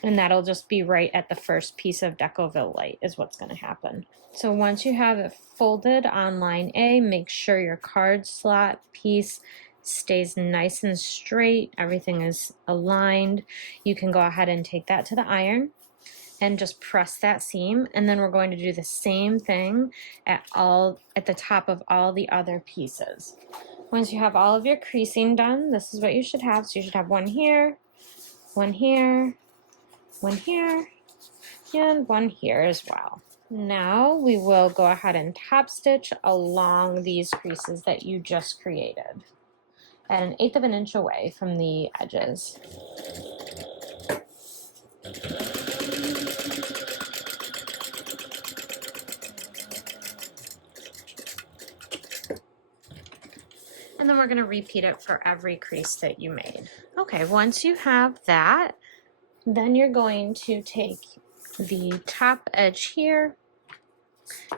And that'll just be right at the first piece of Decoville light is what's going to happen. So once you have it folded on line A, make sure your card slot piece stays nice and straight. Everything is aligned. You can go ahead and take that to the iron and just press that seam. And then we're going to do the same thing at the top of all the other pieces. Once you have all of your creasing done, this is what you should have. So you should have one here, one here, one here, and one here as well. Now we will go ahead and top stitch along these creases that you just created at 1/8 of an inch away from the edges. And then we're going to repeat it for every crease that you made. Okay, once you have that, then you're going to take the top edge here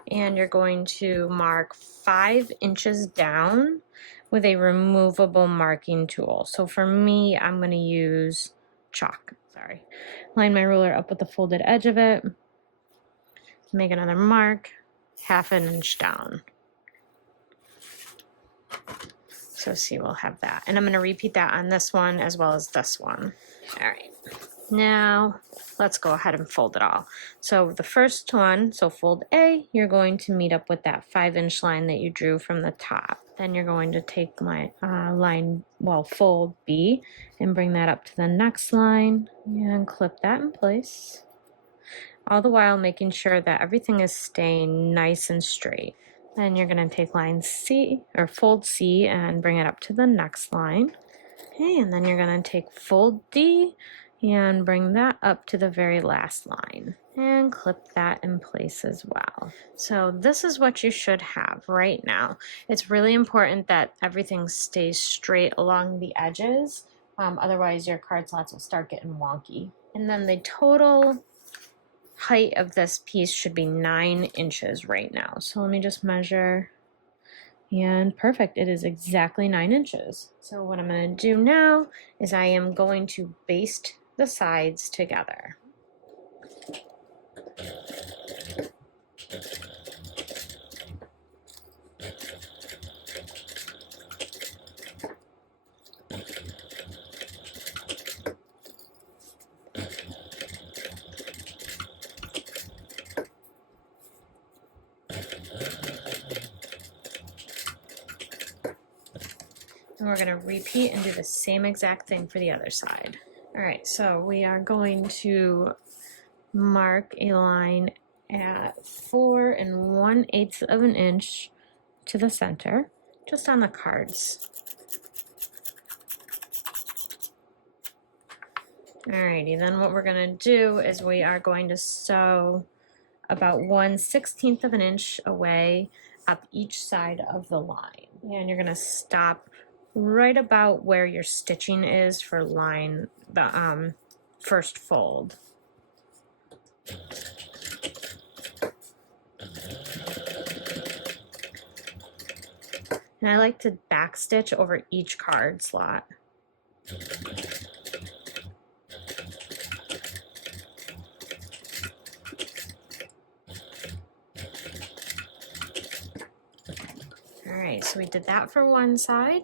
and you're going to mark 5 inches down with a removable marking tool. So for me, I'm going to use chalk. Sorry. Line my ruler up with the folded edge of it. Make another mark, 1/2 inch down. So see, we'll have that. And I'm going to repeat that on this one as well as this one. All right. Now let's go ahead and fold it all. So the first one, so fold A, you're going to meet up with that 5-inch line that you drew from the top. Then you're going to take my fold B and bring that up to the next line and clip that in place. All the while making sure that everything is staying nice and straight. Then you're going to take line C, or fold C, and bring it up to the next line. Okay, and then you're going to take fold D and bring that up to the very last line and clip that in place as well. So this is what you should have right now. It's really important that everything stays straight along the edges, otherwise your card slots will start getting wonky. And then the total height of this piece should be 9 inches right now. So let me just measure, and perfect, it is exactly 9 inches. So what I'm going to do now is I am going to baste the sides together. And we're going to repeat and do the same exact thing for the other side. All right, so we are going to mark a line at 4 1/8 of an inch to the center, just on the cards. Alrighty, then what we're going to do is we are going to sew about 1/16 of an inch away up each side of the line. And you're going to stop right about where your stitching is for the first fold. And I like to back stitch over each card slot. All right, so we did that for one side.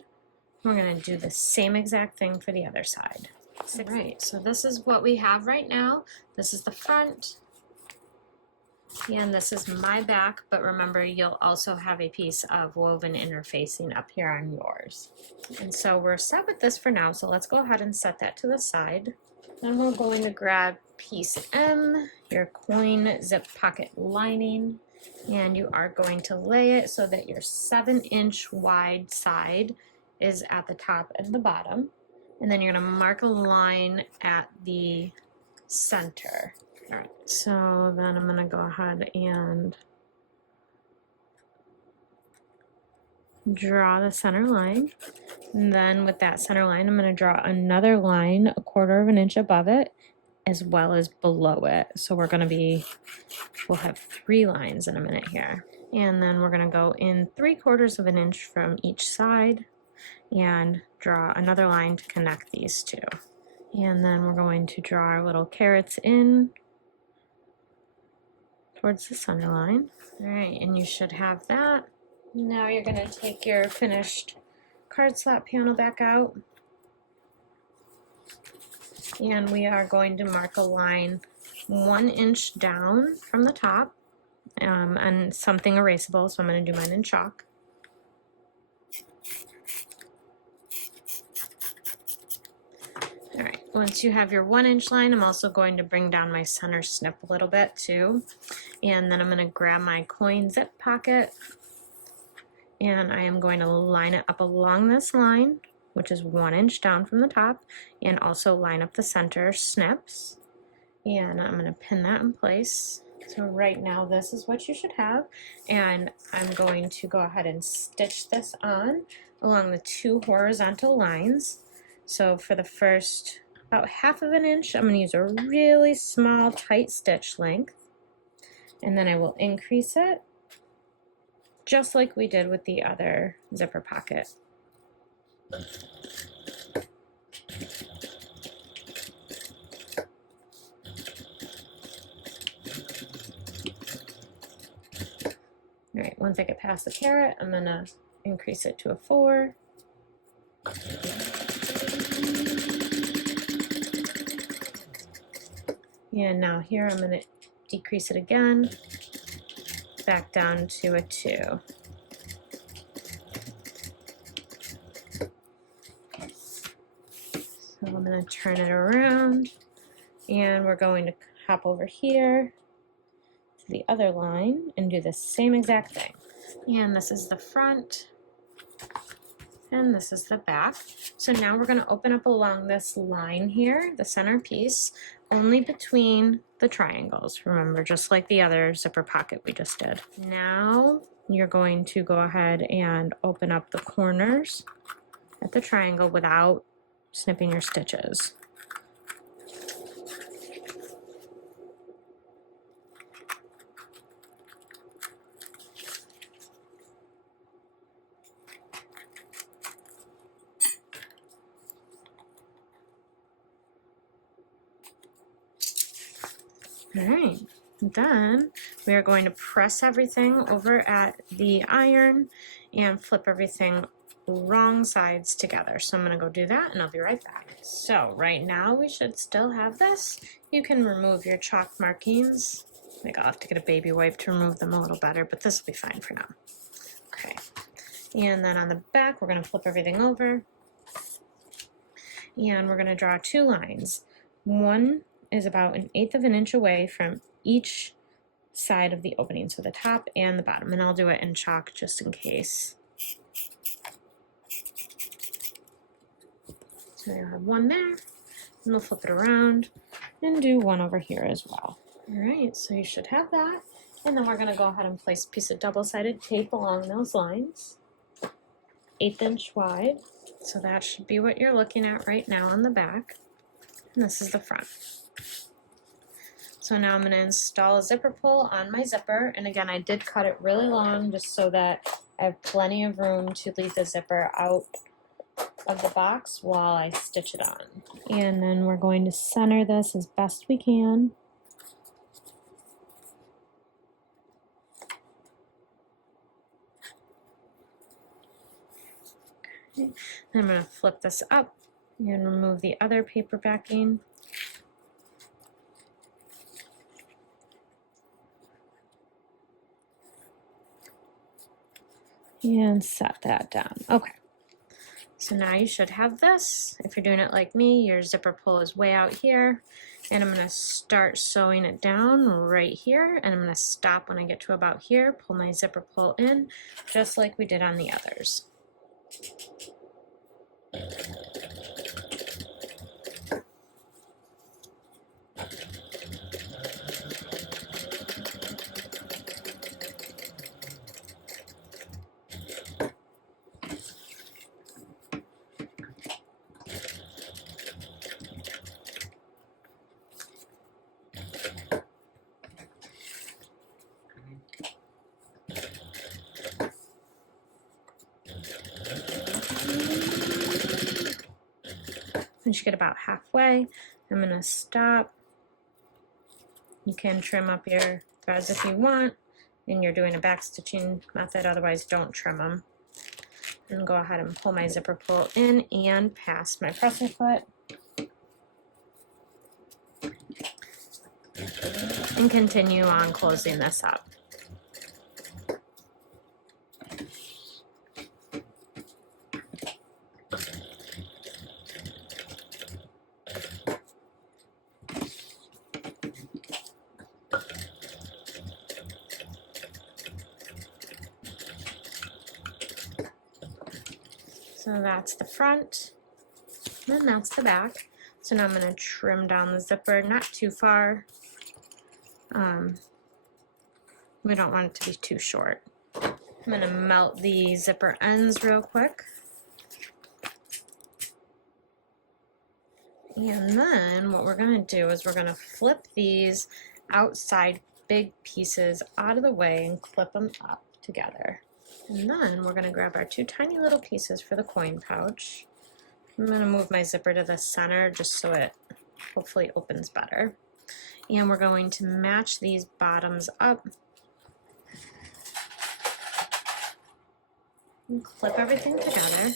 We're going to do the same exact thing for the other side. All right, so this is what we have right now. This is the front, and this is my back, but remember you'll also have a piece of woven interfacing up here on yours. And so we're set with this for now, so let's go ahead and set that to the side. Then we're going to grab piece M, your coin zip pocket lining, and you are going to lay it so that your 7-inch wide side is at the top and the bottom. And then you're going to mark a line at the center. All right, so then I'm going to go ahead and draw the center line. And then with that center line, I'm going to draw another line 1/4 of an inch above it as well as below it. So we'll have 3 lines in a minute here. And then we're going to go in 3/4 of an inch from each side and draw another line to connect these two. And then we're going to draw our little carrots in towards the center line. All right, and you should have that. Now you're going to take your finished card slot panel back out. And we are going to mark a line 1 inch down from the top and something erasable, so I'm going to do mine in chalk. All right, once you have your 1 inch line, I'm also going to bring down my center snip a little bit too. And then I'm going to grab my coin zip pocket and I am going to line it up along this line, which is 1 inch down from the top, and also line up the center snips. And I'm going to pin that in place. So right now this is what you should have, and I'm going to go ahead and stitch this on along the 2 horizontal lines. So for the first about 1/2 inch, I'm going to use a really small tight stitch length, and then I will increase it just like we did with the other zipper pocket. All right, once I get past the carrot, I'm gonna increase it to a 4. And now here I'm gonna decrease it again, back down to a 2. So I'm gonna turn it around, and we're going to hop over here to the other line and do the same exact thing. And this is the front, and this is the back. So now we're going to open up along this line here, the center piece, only between the triangles. Remember, just like the other zipper pocket we just did. Now you're going to go ahead and open up the corners at the triangle without snipping your stitches. All right, then we are going to press everything over at the iron and flip everything wrong sides together. So I'm going to go do that and I'll be right back. So right now we should still have this. You can remove your chalk markings. Like I'll have to get a baby wipe to remove them a little better, but this will be fine for now. Okay, and then on the back we're going to flip everything over and we're going to draw 2 lines. One is about 1/8 inch away from each side of the opening, so the top and the bottom, and I'll do it in chalk just in case. So I have one there, and we'll flip it around and do one over here as well. All right, so you should have that, and then we're going to go ahead and place a piece of double-sided tape along those lines, 1/8 inch wide. So that should be what you're looking at right now on the back, and this is the front. So now I'm going to install a zipper pull on my zipper, and again I did cut it really long just so that I have plenty of room to leave the zipper out of the box while I stitch it on. And then we're going to center this as best we can. Okay. I'm going to flip this up and remove the other paper backing. And set that down. Okay, so now you should have this. If you're doing it like me, your zipper pull is way out here, and I'm going to start sewing it down right here, and I'm going to stop when I get to about here, pull my zipper pull in, just like we did on the others. Once you get about halfway, I'm going to stop. You can trim up your threads if you want, and you're doing a back stitching method, otherwise don't trim them. And go ahead and pull my zipper pull in and past my presser foot. And continue on closing this up. So that's the front, and that's the back. So now I'm going to trim down the zipper, not too far. We don't want it to be too short. I'm going to melt the zipper ends real quick. And then what we're going to do is we're going to flip these outside big pieces out of the way and clip them up together. And then we're going to grab our two tiny little pieces for the coin pouch. I'm going to move my zipper to the center just so it hopefully opens better. And we're going to match these bottoms up and clip everything together.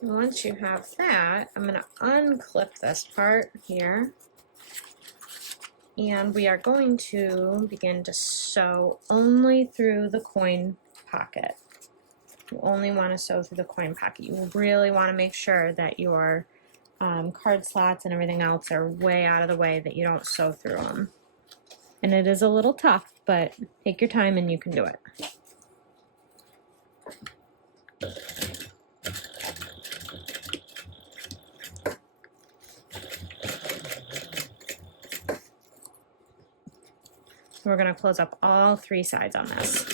And once you have that, I'm going to unclip this part here. And we are going to begin to sew only through the coin pocket. You only want to sew through the coin pocket. You really want to make sure that your card slots and everything else are way out of the way, that you don't sew through them. And it is a little tough, but take your time and you can do it. We're going to close up all three sides on this.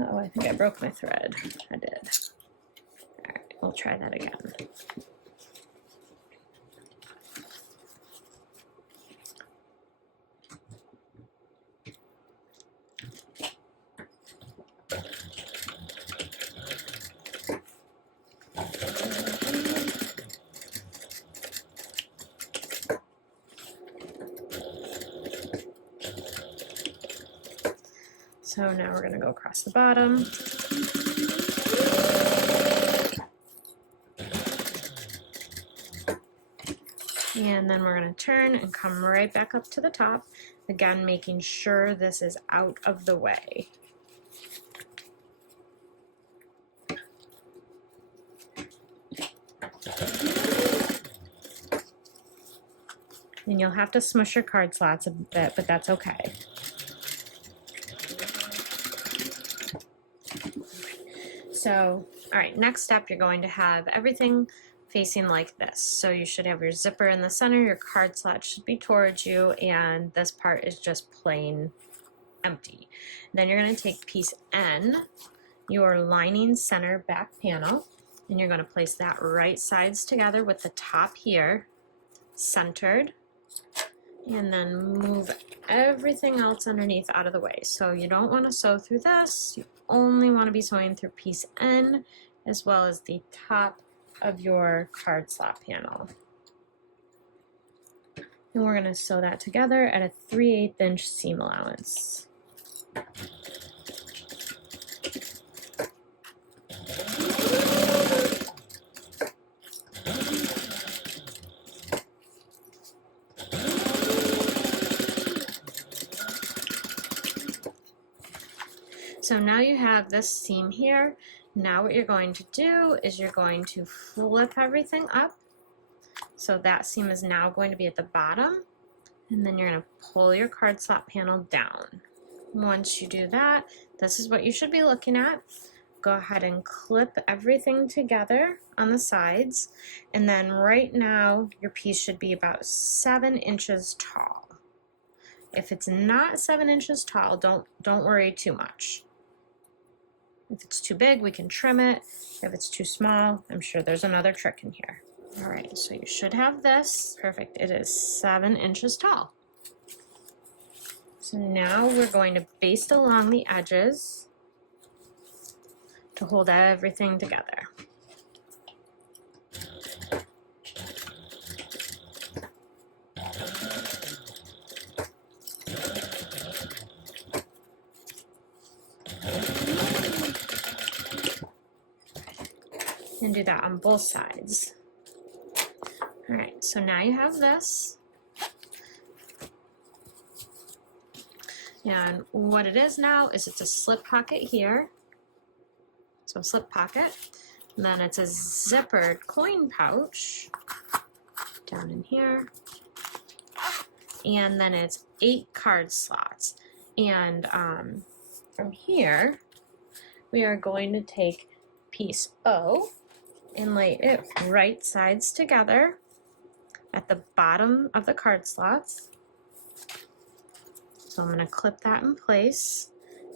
Oh, I think I broke my thread. I did. All right, we'll try that again. So now we're going to go across the bottom. And then we're going to turn and come right back up to the top, again making sure this is out of the way. And you'll have to smush your card slots a bit, but that's okay. So, all right, next step, you're going to have everything facing like this. So you should have your zipper in the center, your card slot should be towards you, and this part is just plain empty. Then you're going to take piece N, your lining center back panel, and you're going to place that right sides together with the top here centered, and then move everything else underneath out of the way. So you don't want to sew through this, you only want to be sewing through piece N as well as the top of your card slot panel. And we're going to sew that together at a 3/8 inch seam allowance. So now you have this seam here. Now what you're going to do is you're going to flip everything up. So that seam is now going to be at the bottom, and then you're going to pull your card slot panel down. Once you do that, this is what you should be looking at. Go ahead and clip everything together on the sides, and then right now your piece should be about 7 inches tall. If it's not 7 inches tall, don't worry too much. If it's too big, we can trim it. If it's too small, I'm sure there's another trick in here. All right, so you should have this. Perfect, it is 7 inches tall. So now we're going to baste along the edges to hold everything together. and do that on both sides. All right, so now you have this. And what it is now is it's a slip pocket here. So slip pocket. And then it's a zippered coin pouch down in here. And then it's 8 card slots. And from here, we are going to take piece O and lay it right sides together at the bottom of the card slots. So I'm going to clip that in place,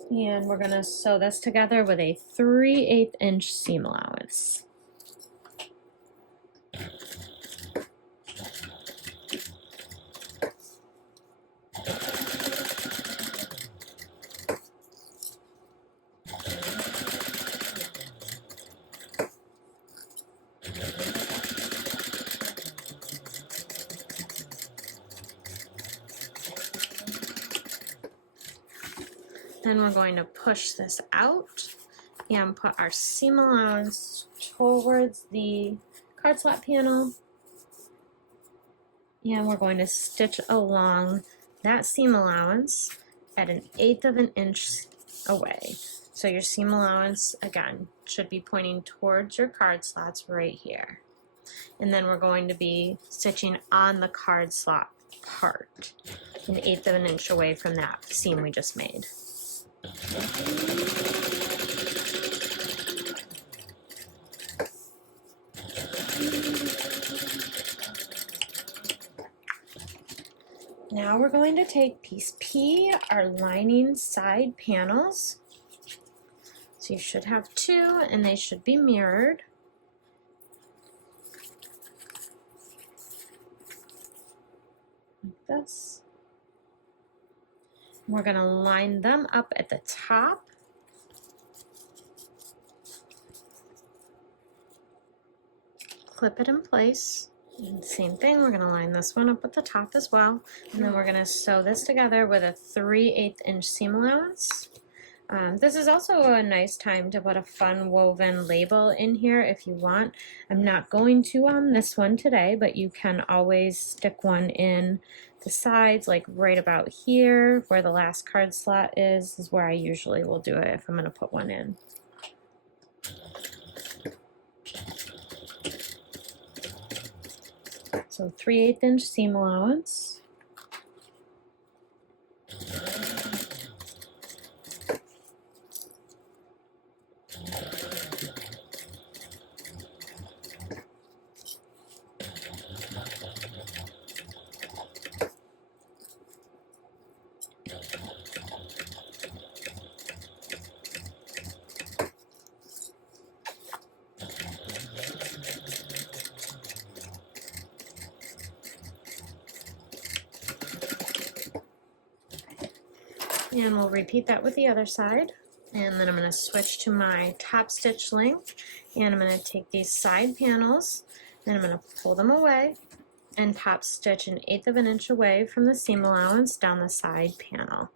and we're going to sew this together with a 3/8 inch seam allowance. Then we're going to push this out and put our seam allowance towards the card slot panel. And we're going to stitch along that seam allowance at 1/8 of an inch away. So your seam allowance, again, should be pointing towards your card slots right here. And then we're going to be stitching on the card slot part, 1/8 of an inch away from that seam we just made. Now we're going to take piece P, our lining side panels. So you should have 2, and they should be mirrored. Like this. We're going to line them up at the top. Clip it in place. And same thing, we're going to line this one up at the top as well. And then we're going to sew this together with a 3/8 inch seam allowance. This is also a nice time to put a fun woven label in here if you want. I'm not going to on this one today, but you can always stick one in the sides, like right about here where the last card slot is where I usually will do it if I'm going to put one in. So 3/8 inch seam allowance. And we'll repeat that with the other side. And then I'm going to switch to my top stitch length, and I'm going to take these side panels and I'm going to pull them away and top stitch 1/8 of an inch away from the seam allowance down the side panel.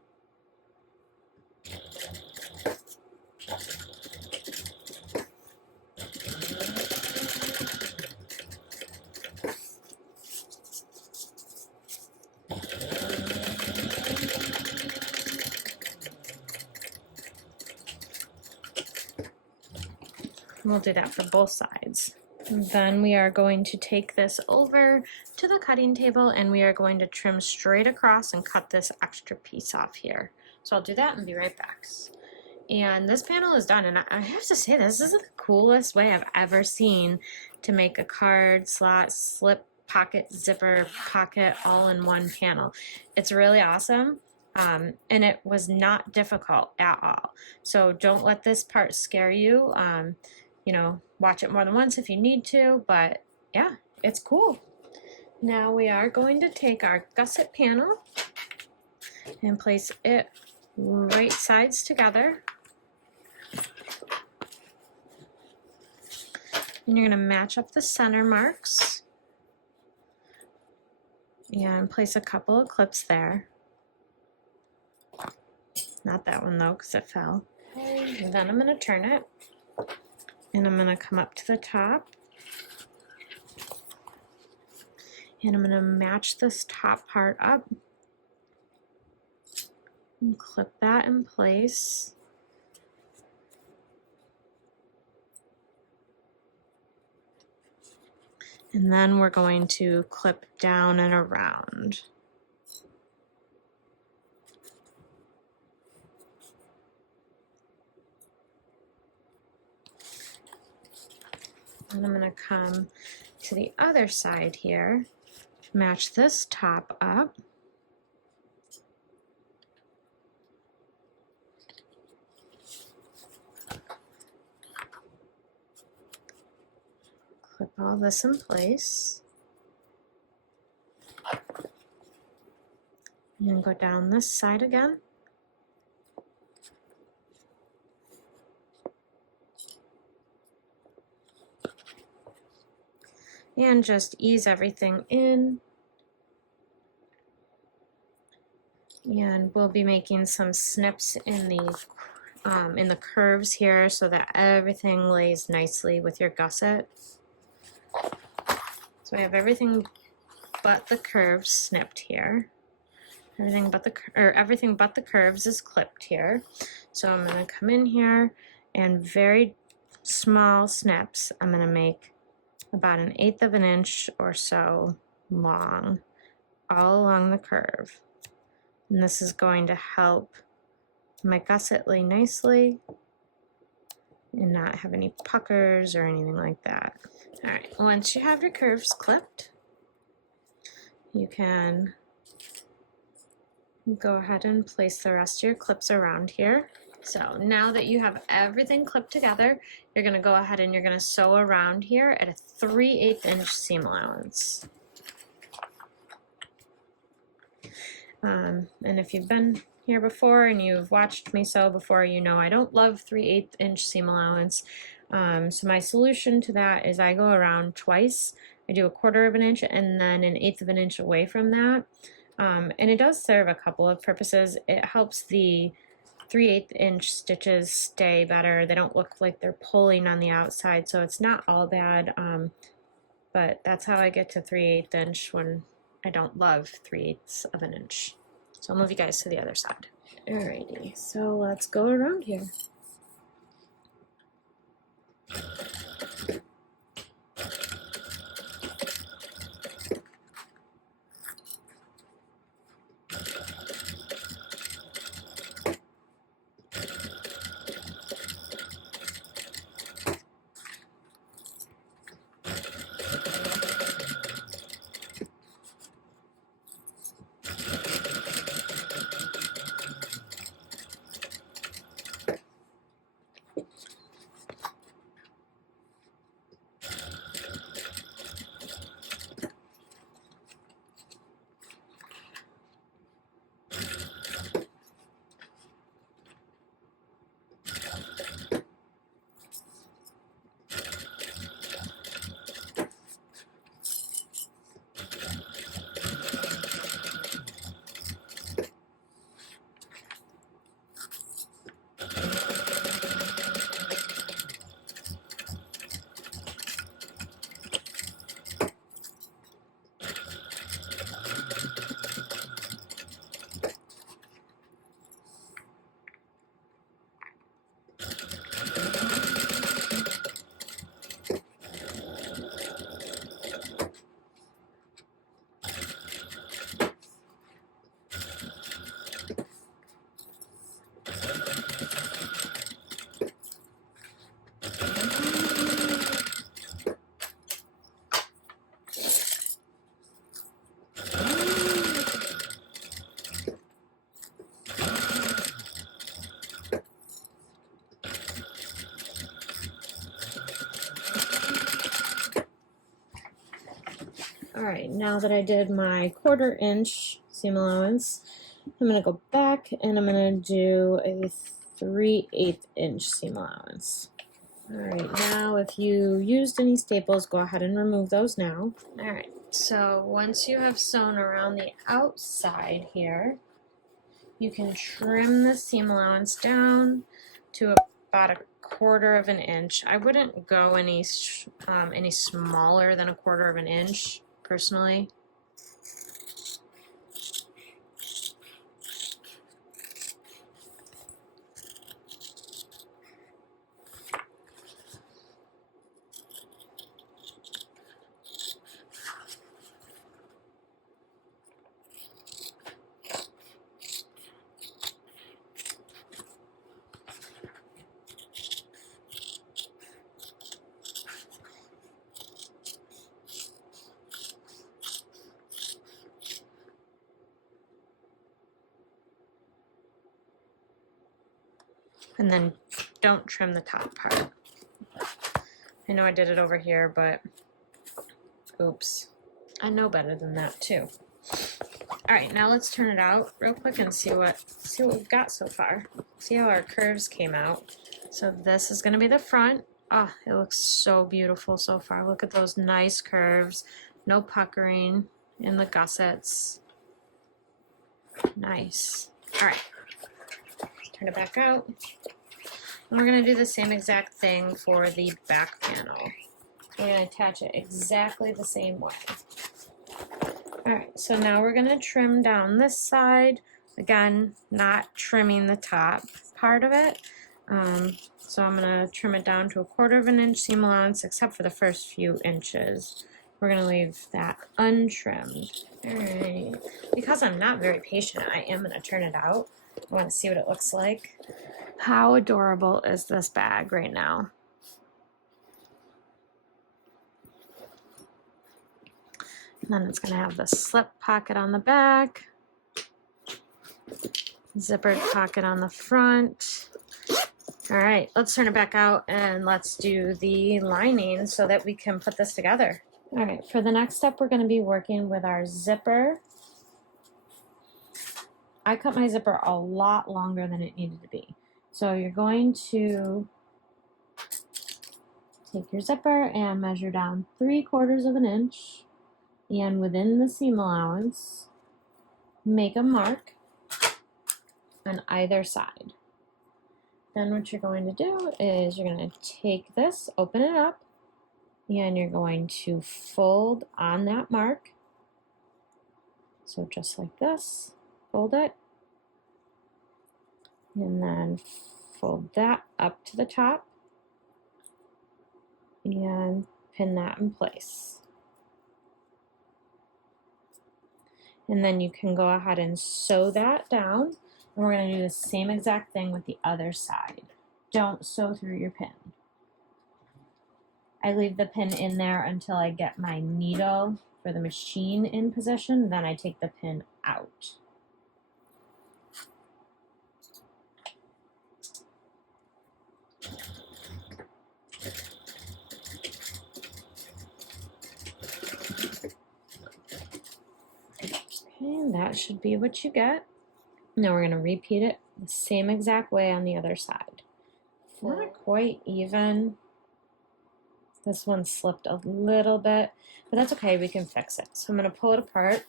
We'll do that for both sides. And then we are going to take this over to the cutting table, and we are going to trim straight across and cut this extra piece off here. So I'll do that and be right back. And this panel is done, and I have to say, this is the coolest way I've ever seen to make a card slot, slip, pocket, zipper, pocket all in one panel. It's really awesome. And it was not difficult at all. So don't let this part scare you. You know, watch it more than once if you need to, but yeah, it's cool. Now we are going to take our gusset panel and place it right sides together. And you're going to match up the center marks and place a couple of clips there. Not that one though, because it fell. And then I'm going to turn it. And I'm going to come up to the top. And I'm going to match this top part up. And clip that in place. And then we're going to clip down and around. And I'm going to come to the other side here, match this top up. Clip all this in place. And go down this side again. And just ease everything in. And we'll be making some snips in the curves here so that everything lays nicely with your gusset. So we have everything but the curves snipped here. Everything but the curves is clipped here. So I'm going to come in here and very small snips. I'm going to make about 1/8 of an inch or so long all along the curve. And this is going to help my gusset lay nicely and not have any puckers or anything like that. All right, once you have your curves clipped, you can go ahead and place the rest of your clips around here. So now that you have everything clipped together, you're going to go ahead and you're going to sew around here at a 3/8 inch seam allowance. And if you've been here before and you've watched me sew before, you know I don't love 3/8 inch seam allowance. So my solution to that is I go around twice. I do 1/4 of an inch and then 1/8 of an inch away from that. And it does serve a couple of purposes. It helps the 3/8 inch stitches stay better. They don't look like they're pulling on the outside, so it's not all bad. But that's how I get to 3/8 inch when I don't love 3/8 of an inch. So I'll move you guys to the other side. Alrighty, so let's go around here. All right, now that I did my 1/4 inch seam allowance, I'm going to go back and I'm going to do a 3/8 inch seam allowance. All right, now if you used any staples, go ahead and remove those now. All right, so once you have sewn around the outside here, you can trim the seam allowance down to about 1/4 inch. I wouldn't go any smaller than 1/4 inch, personally. And then don't trim the top part. I know I did it over here, but oops. I know better than that too. All right, now let's turn it out real quick and see what we've got so far. See how our curves came out. So this is gonna be the front. Oh, it looks so beautiful so far. Look at those nice curves. No puckering in the gussets. Nice. All right, turn it back out. And we're going to do the same exact thing for the back panel. We're going to attach it exactly the same way. Alright, so now we're going to trim down this side. Again, not trimming the top part of it. So I'm going to trim it down to 1/4 inch seam allowance, except for the first few inches. We're going to leave that untrimmed. Alright, because I'm not very patient, I am going to turn it out. I want to see what it looks like. How adorable is this bag right now? And then it's going to have the slip pocket on the back, zippered pocket on the front. All right, let's turn it back out and let's do the lining so that we can put this together. All right, for the next step, we're going to be working with our zipper. I cut my zipper a lot longer than it needed to be. So you're going to take your zipper and measure down 3/4 inch, and within the seam allowance, make a mark on either side. Then what you're going to do is you're going to take this, open it up, and you're going to fold on that mark. So just like this, fold it, and then fold that up to the top and pin that in place. And then you can go ahead and sew that down. And we're going to do the same exact thing with the other side. Don't sew through your pin. I leave the pin in there until I get my needle for the machine in position, then I take the pin out. And that should be what you get. Now we're going to repeat it the same exact way on the other side. Not quite even. This one slipped a little bit, but that's okay, we can fix it. So I'm going to pull it apart.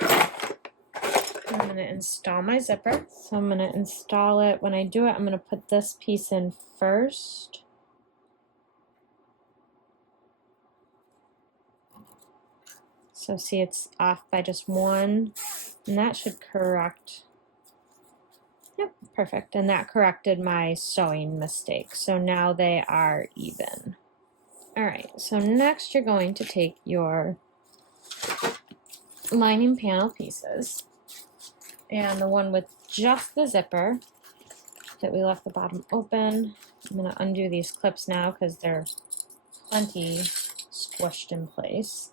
I'm going to install my zipper. So I'm going to install it. When I do it, I'm going to put this piece in first. So see, it's off by just one, and that should correct. Yep, perfect. And that corrected my sewing mistake. So now they are even. All right, so next you're going to take your lining panel pieces and the one with just the zipper that we left the bottom open. I'm going to undo these clips now because they're plenty squished in place.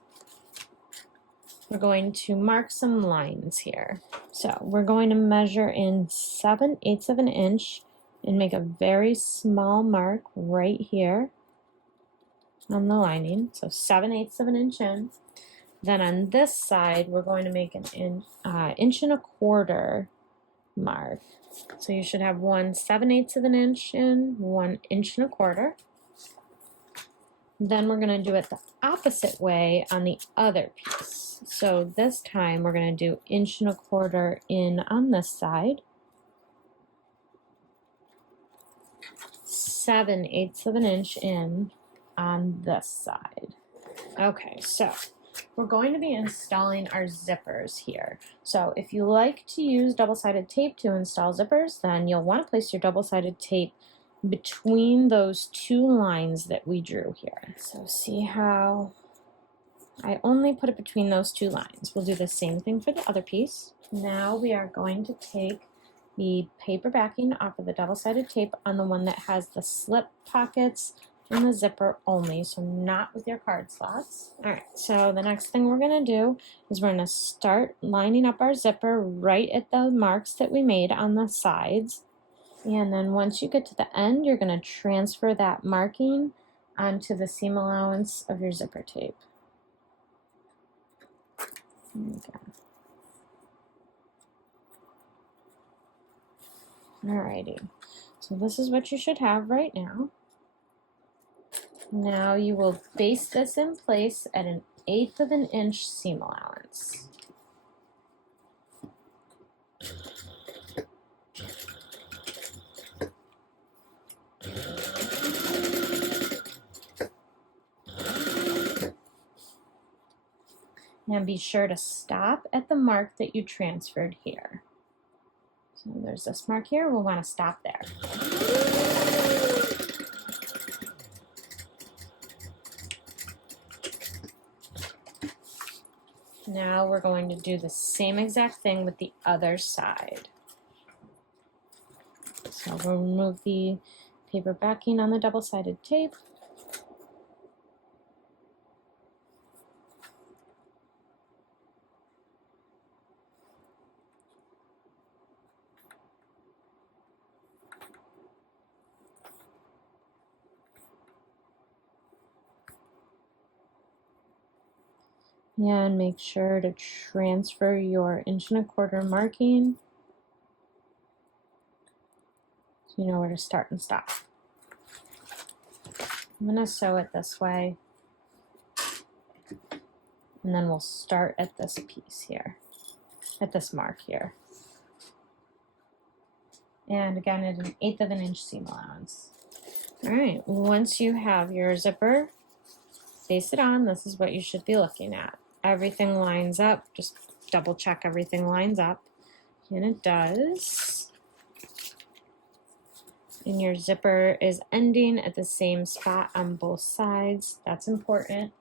We're going to mark some lines here. So we're going to measure in 7/8 of an inch and make a very small mark right here on the lining. So 7/8 of an inch in. Then on this side, we're going to make an inch and a quarter mark. So you should have one 7/8 of an inch in, 1 inch and a quarter. Then we're going to do it the opposite way on the other piece. So this time we're going to do 1.25 inches in on this side, 7/8 of an inch in on this side. Okay, so we're going to be installing our zippers here. So if you like to use double-sided tape to install zippers, then you'll want to place your double-sided tape between those two lines that we drew here. So see how I only put it between those two lines. We'll do the same thing for the other piece. Now we are going to take the paper backing off of the double-sided tape on the one that has the slip pockets and the zipper only, so not with your card slots. All right, so the next thing we're gonna do is we're gonna start lining up our zipper right at the marks that we made on the sides. And then once you get to the end, you're gonna transfer that marking onto the seam allowance of your zipper tape. Okay. Alrighty, so this is what you should have right now. Now you will base this in place at 1/8 of an inch seam allowance. And be sure to stop at the mark that you transferred here. So there's this mark here, we'll want to stop there. Now we're going to do the same exact thing with the other side. So we'll remove the paper backing on the double-sided tape. And make sure to transfer your 1.25 inch marking so you know where to start and stop. I'm going to sew it this way, and then we'll start at this piece here, at this mark here. And again at 1/8 of an inch seam allowance. All right, once you have your zipper, face it on, this is what you should be looking at. Everything lines up, just double check everything lines up, and it does. And your zipper is ending at the same spot on both sides, that's important.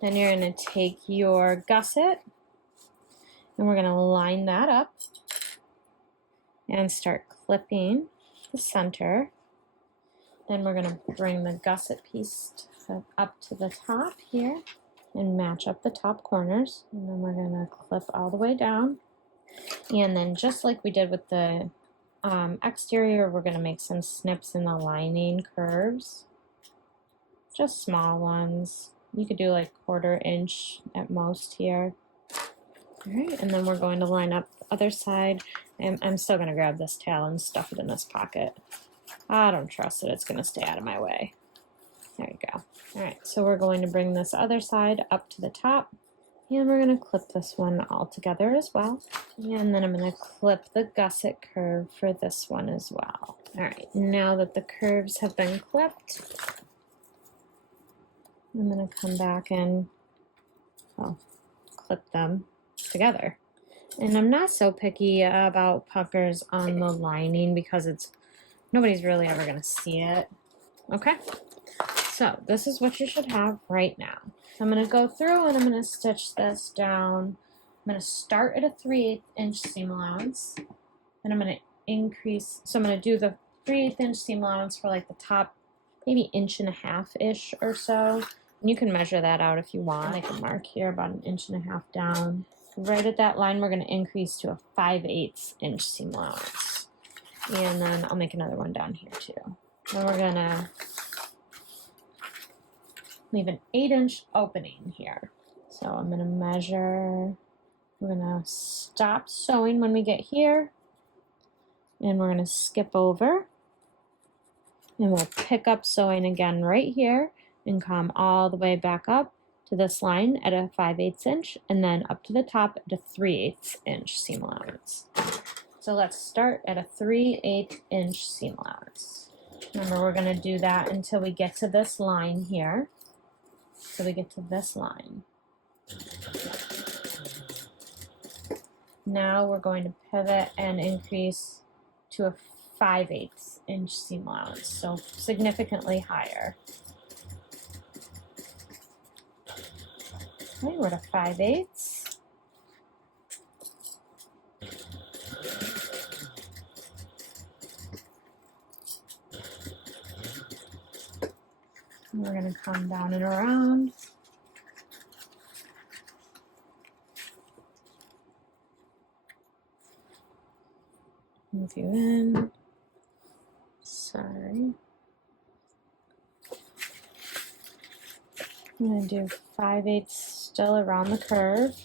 Then you're going to take your gusset, and we're going to line that up and start clipping the center. Then we're going to bring the gusset piece up to the top here and match up the top corners. And then we're going to clip all the way down. And then just like we did with the exterior, we're going to make some snips in the lining curves. Just small ones. You could do like 1/4 inch at most here. All right, and then we're going to line up the other side. And I'm still going to grab this tail and stuff it in this pocket. I don't trust it, it's going to stay out of my way. There you go. All right, so we're going to bring this other side up to the top, and we're going to clip this one all together as well. And then I'm going to clip the gusset curve for this one as well. All right, now that the curves have been clipped, I'm going to come back and clip them together. And I'm not so picky about puckers on the lining because nobody's really ever going to see it. Okay, so this is what you should have right now. I'm going to go through and I'm going to stitch this down. I'm going to start at a 3/8 inch seam allowance. Then I'm going to increase, so I'm going to do the 3/8 inch seam allowance for like the top, maybe 1.5-ish or so. And you can measure that out if you want. Make a mark here about 1.5 inches down. Right at that line, we're going to increase to a 5/8 inch seam allowance. And then I'll make another one down here too. Then we're going to leave an 8-inch opening here. So I'm going to measure, we're going to stop sewing when we get here. And we're going to skip over. And we'll pick up sewing again right here. and come all the way back up to this line at a 5/8 inch and then up to the top at a 3/8 inch seam allowance. So let's start at a 3/8 inch seam allowance. Remember, we're going to do that until we get to this line here. So we get to this line. Now we're going to pivot and increase to a 5/8 inch seam allowance, so significantly higher. Okay, we're to 5/8. And we're going to come down and around. Move you in. Sorry. I'm going to do 5/8 still around the curve.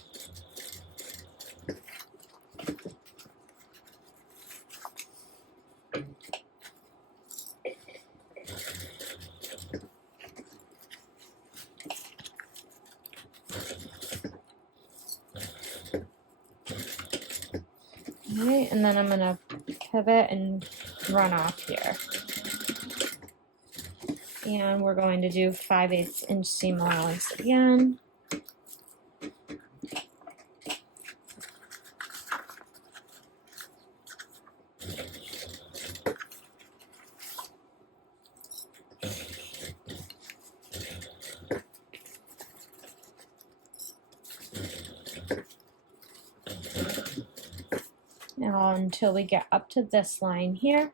Alright, and then I'm going to pivot and run off here. And we're going to do 5/8 inch seam allowance again. Now until we get up to this line here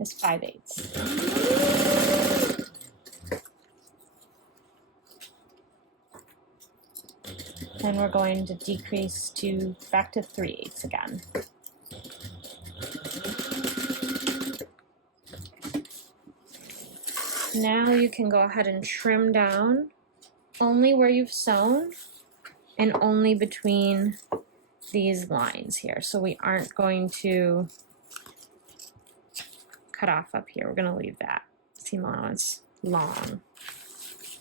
is 5/8. Then we're going to decrease to back to 3/8 again. Now you can go ahead and trim down only where you've sewn and only between these lines here. So we aren't going to cut off up here. We're going to leave that seam allowance long.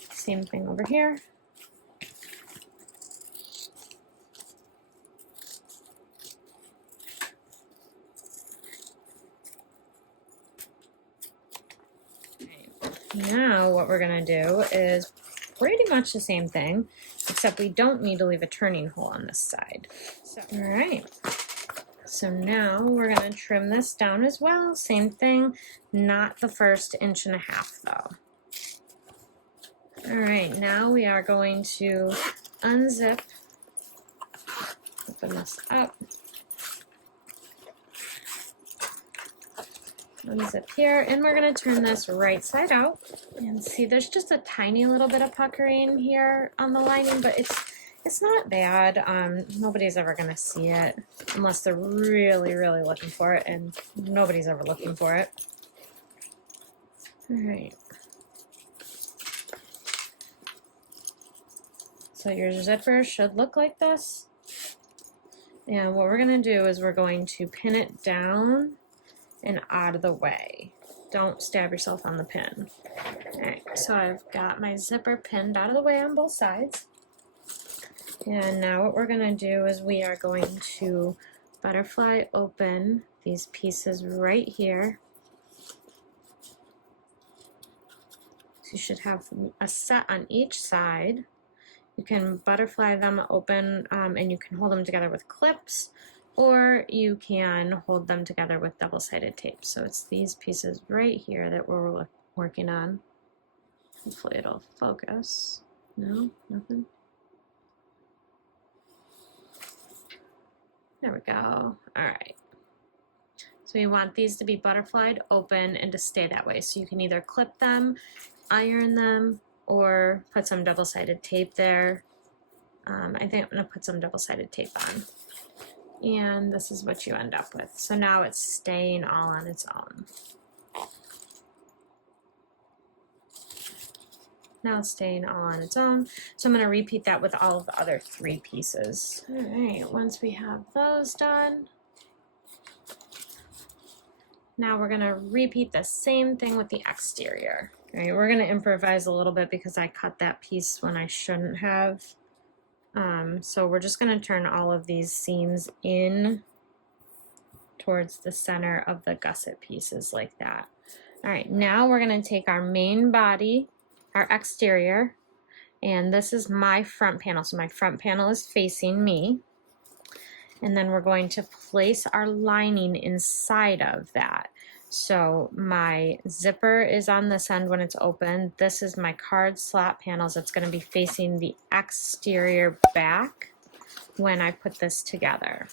Same thing over here. Now what we're going to do is pretty much the same thing, except we don't need to leave a turning hole on this side. So, all right. So now we're going to trim this down as well. Same thing, not the first 1.5 inches though. All right, now we are going to unzip, open this up. Unzip here, and we're going to turn this right side out. And see, there's just a tiny little bit of puckering here on the lining, but it's not bad. Nobody's ever going to see it unless they're really, really looking for it, and nobody's ever looking for it. All right. So your zipper should look like this. And what we're going to do is we're going to pin it down and out of the way. Don't stab yourself on the pin. Alright, so I've got my zipper pinned out of the way on both sides. And now what we're going to do is we are going to butterfly open these pieces right here. So you should have a set on each side. You can butterfly them open and you can hold them together with clips, or you can hold them together with double-sided tape. So it's these pieces right here that we're working on. Hopefully it'll focus. No, nothing. There we go. All right. So you want these to be butterflied open and to stay that way. So you can either clip them, iron them, or put some double-sided tape there. I think I'm going to put some double-sided tape on. And this is what you end up with. So now it's staying all on its own. Now it's staying all on its own. So I'm going to repeat that with all of the other 3 pieces. All right, once we have those done, now we're going to repeat the same thing with the exterior. All right, we're gonna improvise a little bit because I cut that piece when I shouldn't have. So we're just gonna turn all of these seams in towards the center of the gusset pieces like that. All right, now we're gonna take our main body, our exterior, and this is my front panel. So my front panel is facing me. And then we're going to place our lining inside of that. So my zipper is on this end when it's open. This is my card slot panels. It's going to be facing the exterior back when I put this together.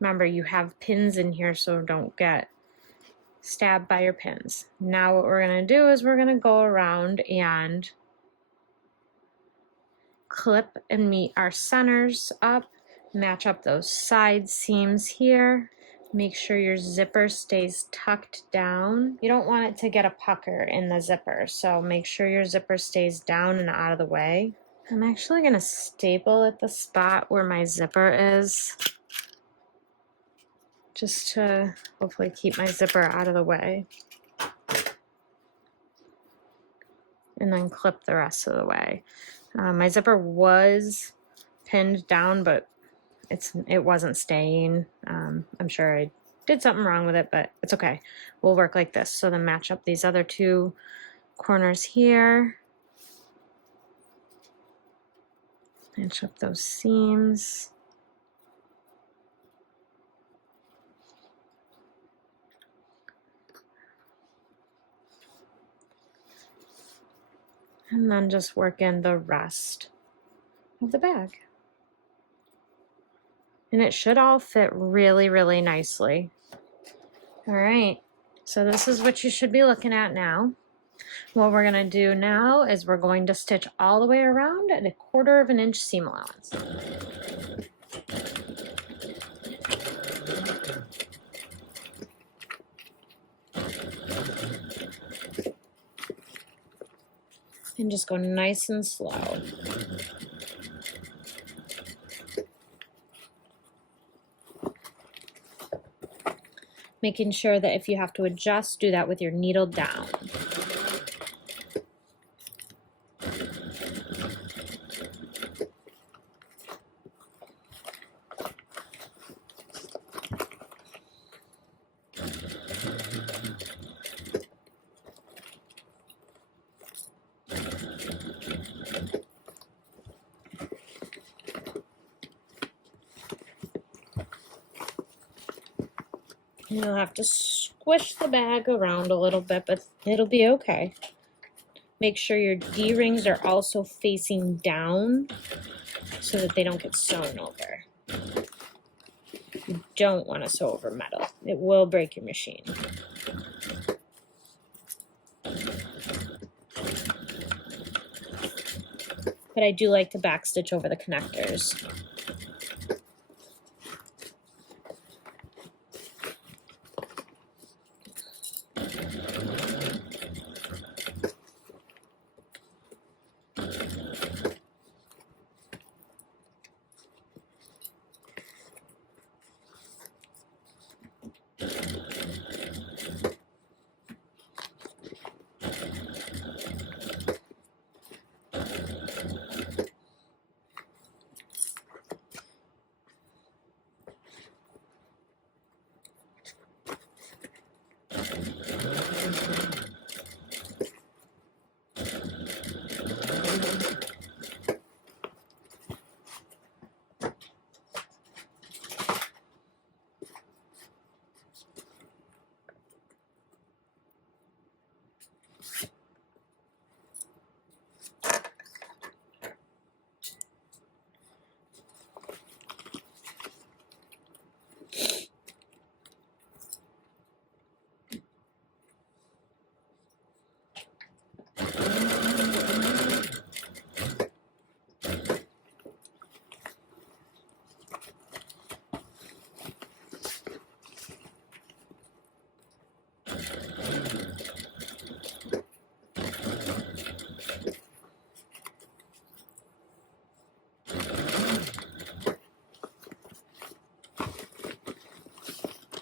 Remember, you have pins in here, so don't get stabbed by your pins. Now what we're going to do is we're going to go around and clip and meet our centers up, match up those side seams here. Make sure your zipper stays tucked down. You don't want it to get a pucker in the zipper, so make sure your zipper stays down and out of the way. I'm actually going to staple at the spot where my zipper is, just to hopefully keep my zipper out of the way. And then clip the rest of the way. My zipper was pinned down, but it wasn't staying. I'm sure I did something wrong with it, but it's okay. We'll work like this. So then match up these other two corners here. Match up those seams. And then just work in the rest of the bag. And it should all fit really, really nicely. All right, so this is what you should be looking at now. What we're gonna do now is we're going to stitch all the way around at 1/4 inch seam allowance. And just go nice and slow. Making sure that if you have to adjust, do that with your needle down. You'll have to squish the bag around a little bit, but it'll be okay. Make sure your D-rings are also facing down so that they don't get sewn over. You don't want to sew over metal. It will break your machine. But I do like to backstitch over the connectors.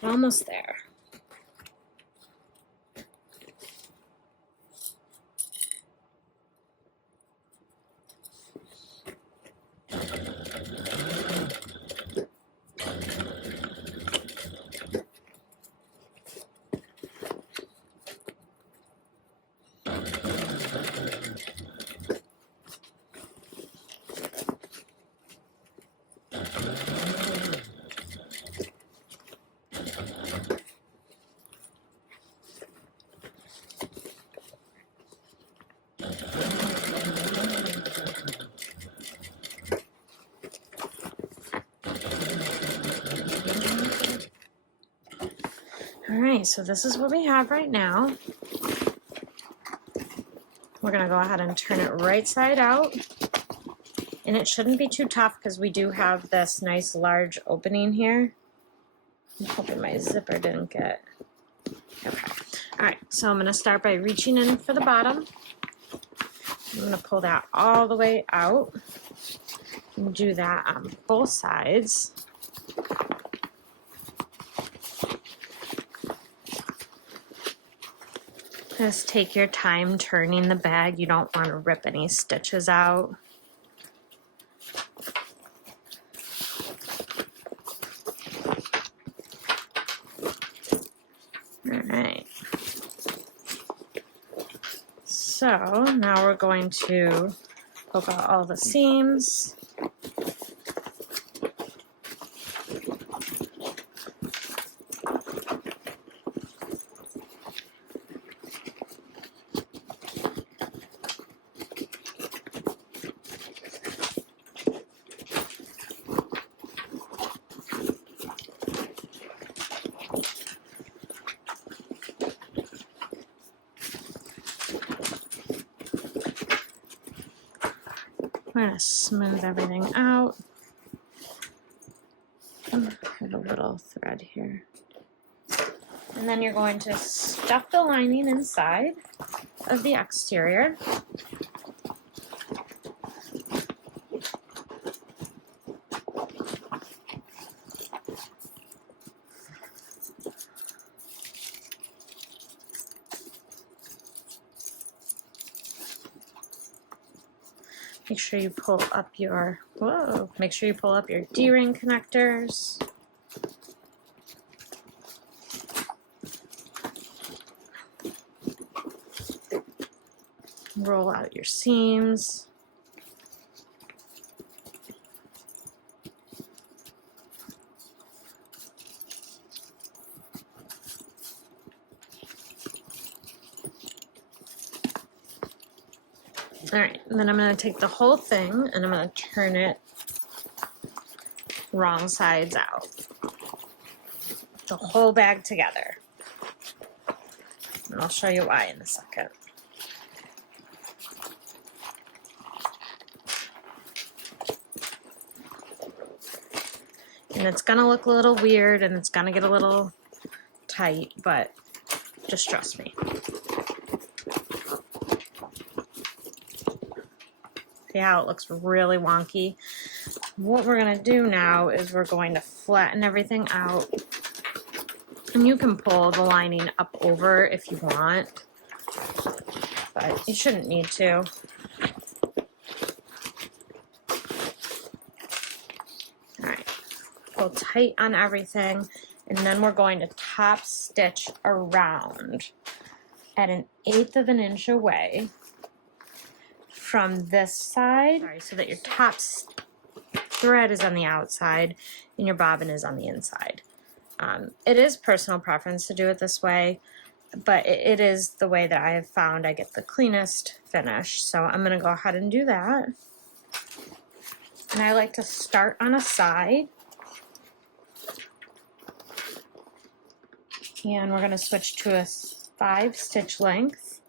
Almost there. All right, so this is what we have right now. We're gonna go ahead and turn it right side out. And it shouldn't be too tough because we do have this nice large opening here. I'm hoping my zipper didn't get, okay. All right, so I'm gonna start by reaching in for the bottom. I'm gonna pull that all the way out and do that on both sides. Just take your time turning the bag. You don't want to rip any stitches out. All right. So now we're going to poke out all the seams. We're going to smooth everything out. I have a little thread here. And then you're going to stuff the lining inside of the exterior. Make sure you pull up your, make sure you pull up your D-ring connectors. Roll out your seams. All right, and then I'm going to take the whole thing and I'm going to turn it wrong sides out. The whole bag together. And I'll show you why in a second. And it's going to look a little weird and it's going to get a little tight, but just trust me. See how it looks really wonky? What we're going to do now is we're going to flatten everything out. And you can pull the lining up over if you want, but you shouldn't need to. All right, pull tight on everything, and then we're going to top stitch around at 1/8 of an inch away from this side, so that your top thread is on the outside and your bobbin is on the inside. It is personal preference to do it this way, but it is the way that I have found I get the cleanest finish. So I'm going to go ahead and do that. And I like to start on a side. And we're going to switch to a 5-stitch length.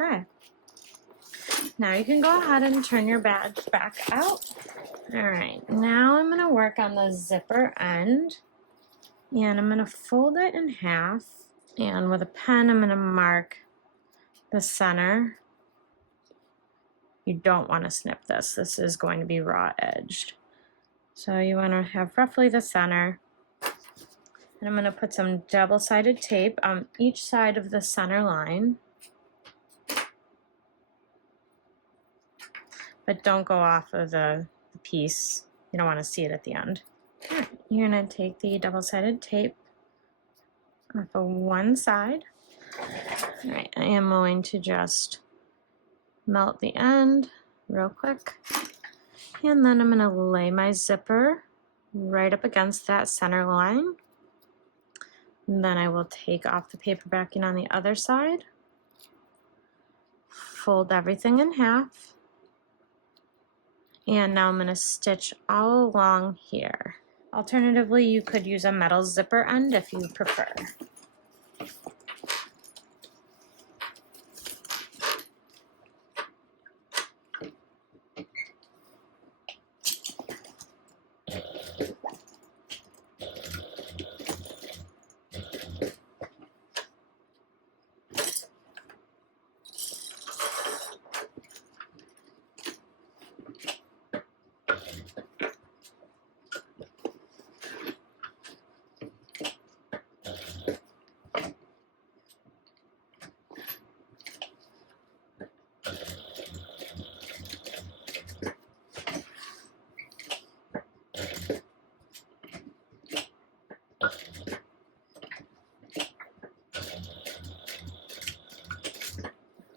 Okay. Now you can go ahead and turn your badge back out. All right, now I'm going to work on the zipper end, and I'm going to fold it in half, and with a pen I'm going to mark the center. You don't want to snip this. This is going to be raw edged. So you want to have roughly the center. And I'm going to put some double-sided tape on each side of the center line. But don't go off of the piece. You don't want to see it at the end. All right, you're going to take the double-sided tape off of one side. All right, I am going to just melt the end real quick. And then I'm going to lay my zipper right up against that center line. And then I will take off the paper backing on the other side. Fold everything in half. And now I'm going to stitch all along here. Alternatively, you could use a metal zipper end if you prefer.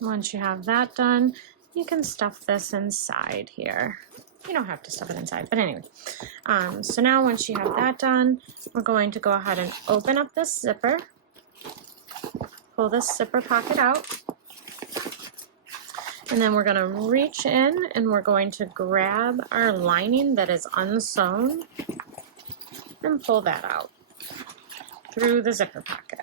Once you have that done, you can stuff this inside here. You don't have to stuff it inside, but anyway. So now once you have that done, we're going to go ahead and open up this zipper. Pull this zipper pocket out. And then we're going to reach in and we're going to grab our lining that is unsewn and pull that out through the zipper pocket.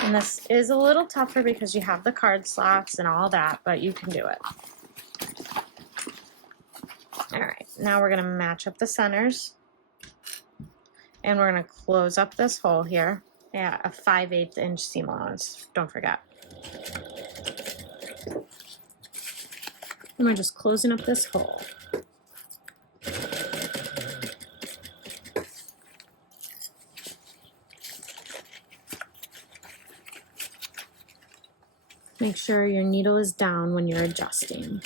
And this is a little tougher because you have the card slots and all that, but you can do it. All right, now we're going to match up the centers. And we're going to close up this hole here at a 5/8 inch seam allowance. Don't forget. And we're just closing up this hole. Make sure your needle is down when you're adjusting.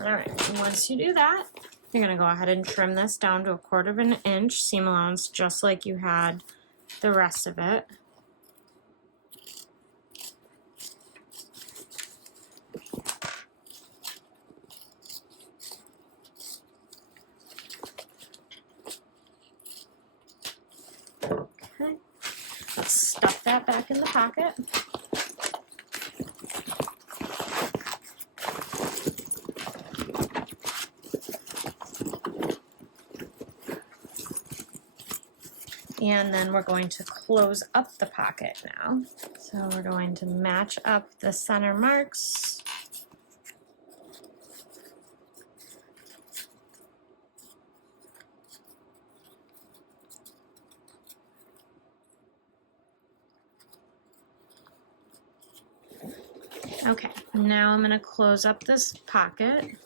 All right, and once you do that, you're going to go ahead and trim this down to 1/4 inch seam allowance, just like you had the rest of it. Okay, let's stuff that back in the pocket. And then we're going to close up the pocket now. So we're going to match up the center marks. Okay, now I'm going to close up this pocket.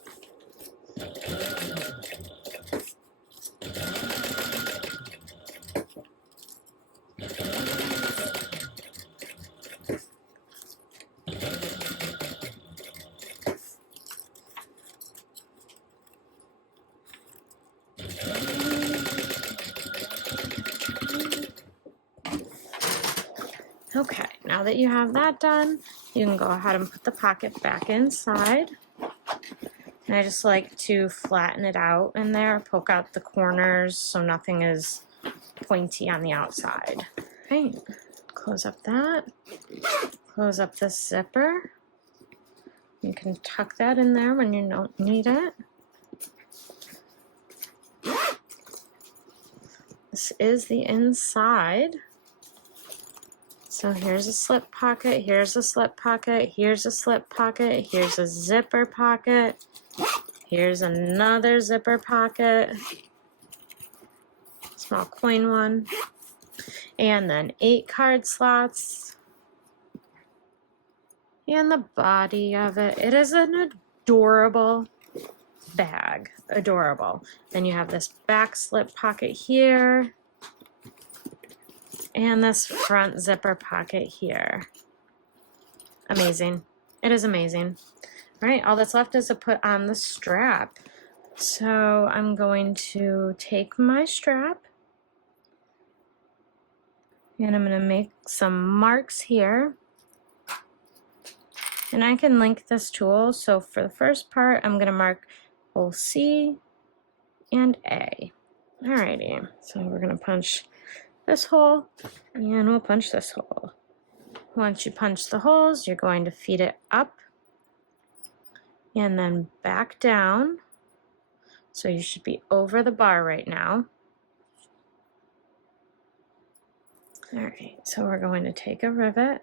Okay, now that you have that done, you can go ahead and put the pocket back inside. And I just like to flatten it out in there, poke out the corners so nothing is pointy on the outside. Right, close up that, close up this zipper. You can tuck that in there when you don't need it. This is the inside. So here's a slip pocket, here's a slip pocket, here's a slip pocket, here's a zipper pocket, here's another zipper pocket, small coin one, and then 8 card slots, and the body of it. It is an adorable bag, adorable. Then you have this back slip pocket here, and this front zipper pocket here. Amazing. It is amazing. All right, all that's left is to put on the strap. So I'm going to take my strap and I'm going to make some marks here. And I can link this tool. So for the first part, I'm going to mark hole C and A. Alrighty, so we're going to punch this hole and we'll punch this hole. Once you punch the holes, you're going to feed it up and then back down. So you should be over the bar right now. All right, so we're going to take a rivet,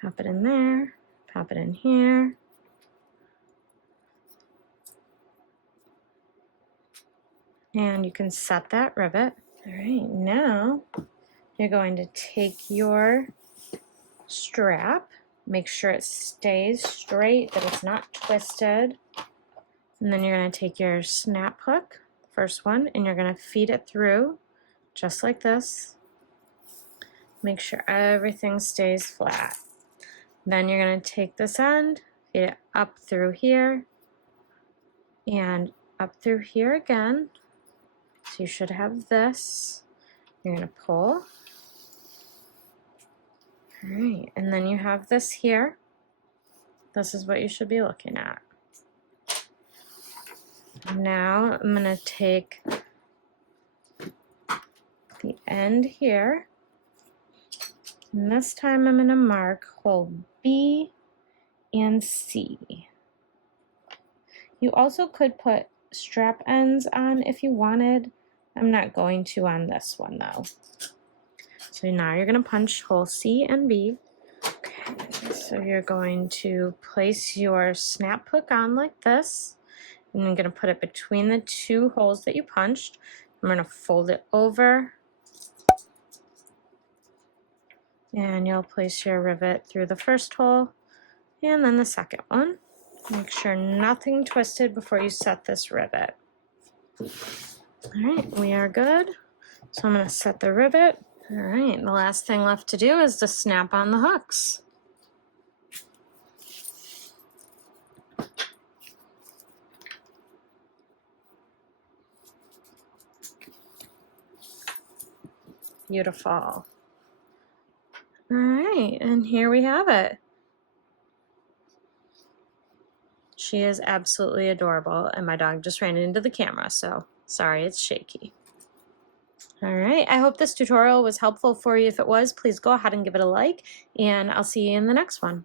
pop it in there, pop it in here. And you can set that rivet. All right, now you're going to take your strap, make sure it stays straight, that it's not twisted. And then you're going to take your snap hook, first one, and you're going to feed it through just like this. Make sure everything stays flat. Then you're going to take this end, feed it up through here, and up through here again. So you should have this. You're going to pull. All right, and then you have this here. This is what you should be looking at. Now I'm going to take the end here, and this time I'm going to mark hole B and C. You also could put strap ends on if you wanted. I'm not going to on this one though. So now you're going to punch hole C and B. Okay, so you're going to place your snap hook on like this, and you're going to put it between the 2 holes that you punched. I'm going to fold it over, and you'll place your rivet through the first hole and then the second one. Make sure nothing twisted before you set this rivet. All right, we are good. So I'm going to set the rivet. All right, the last thing left to do is to snap on the hooks. Beautiful. All right, and here we have it. She is absolutely adorable, and my dog just ran into the camera, so sorry it's shaky. All right, I hope this tutorial was helpful for you. If it was, please go ahead and give it a like, and I'll see you in the next one.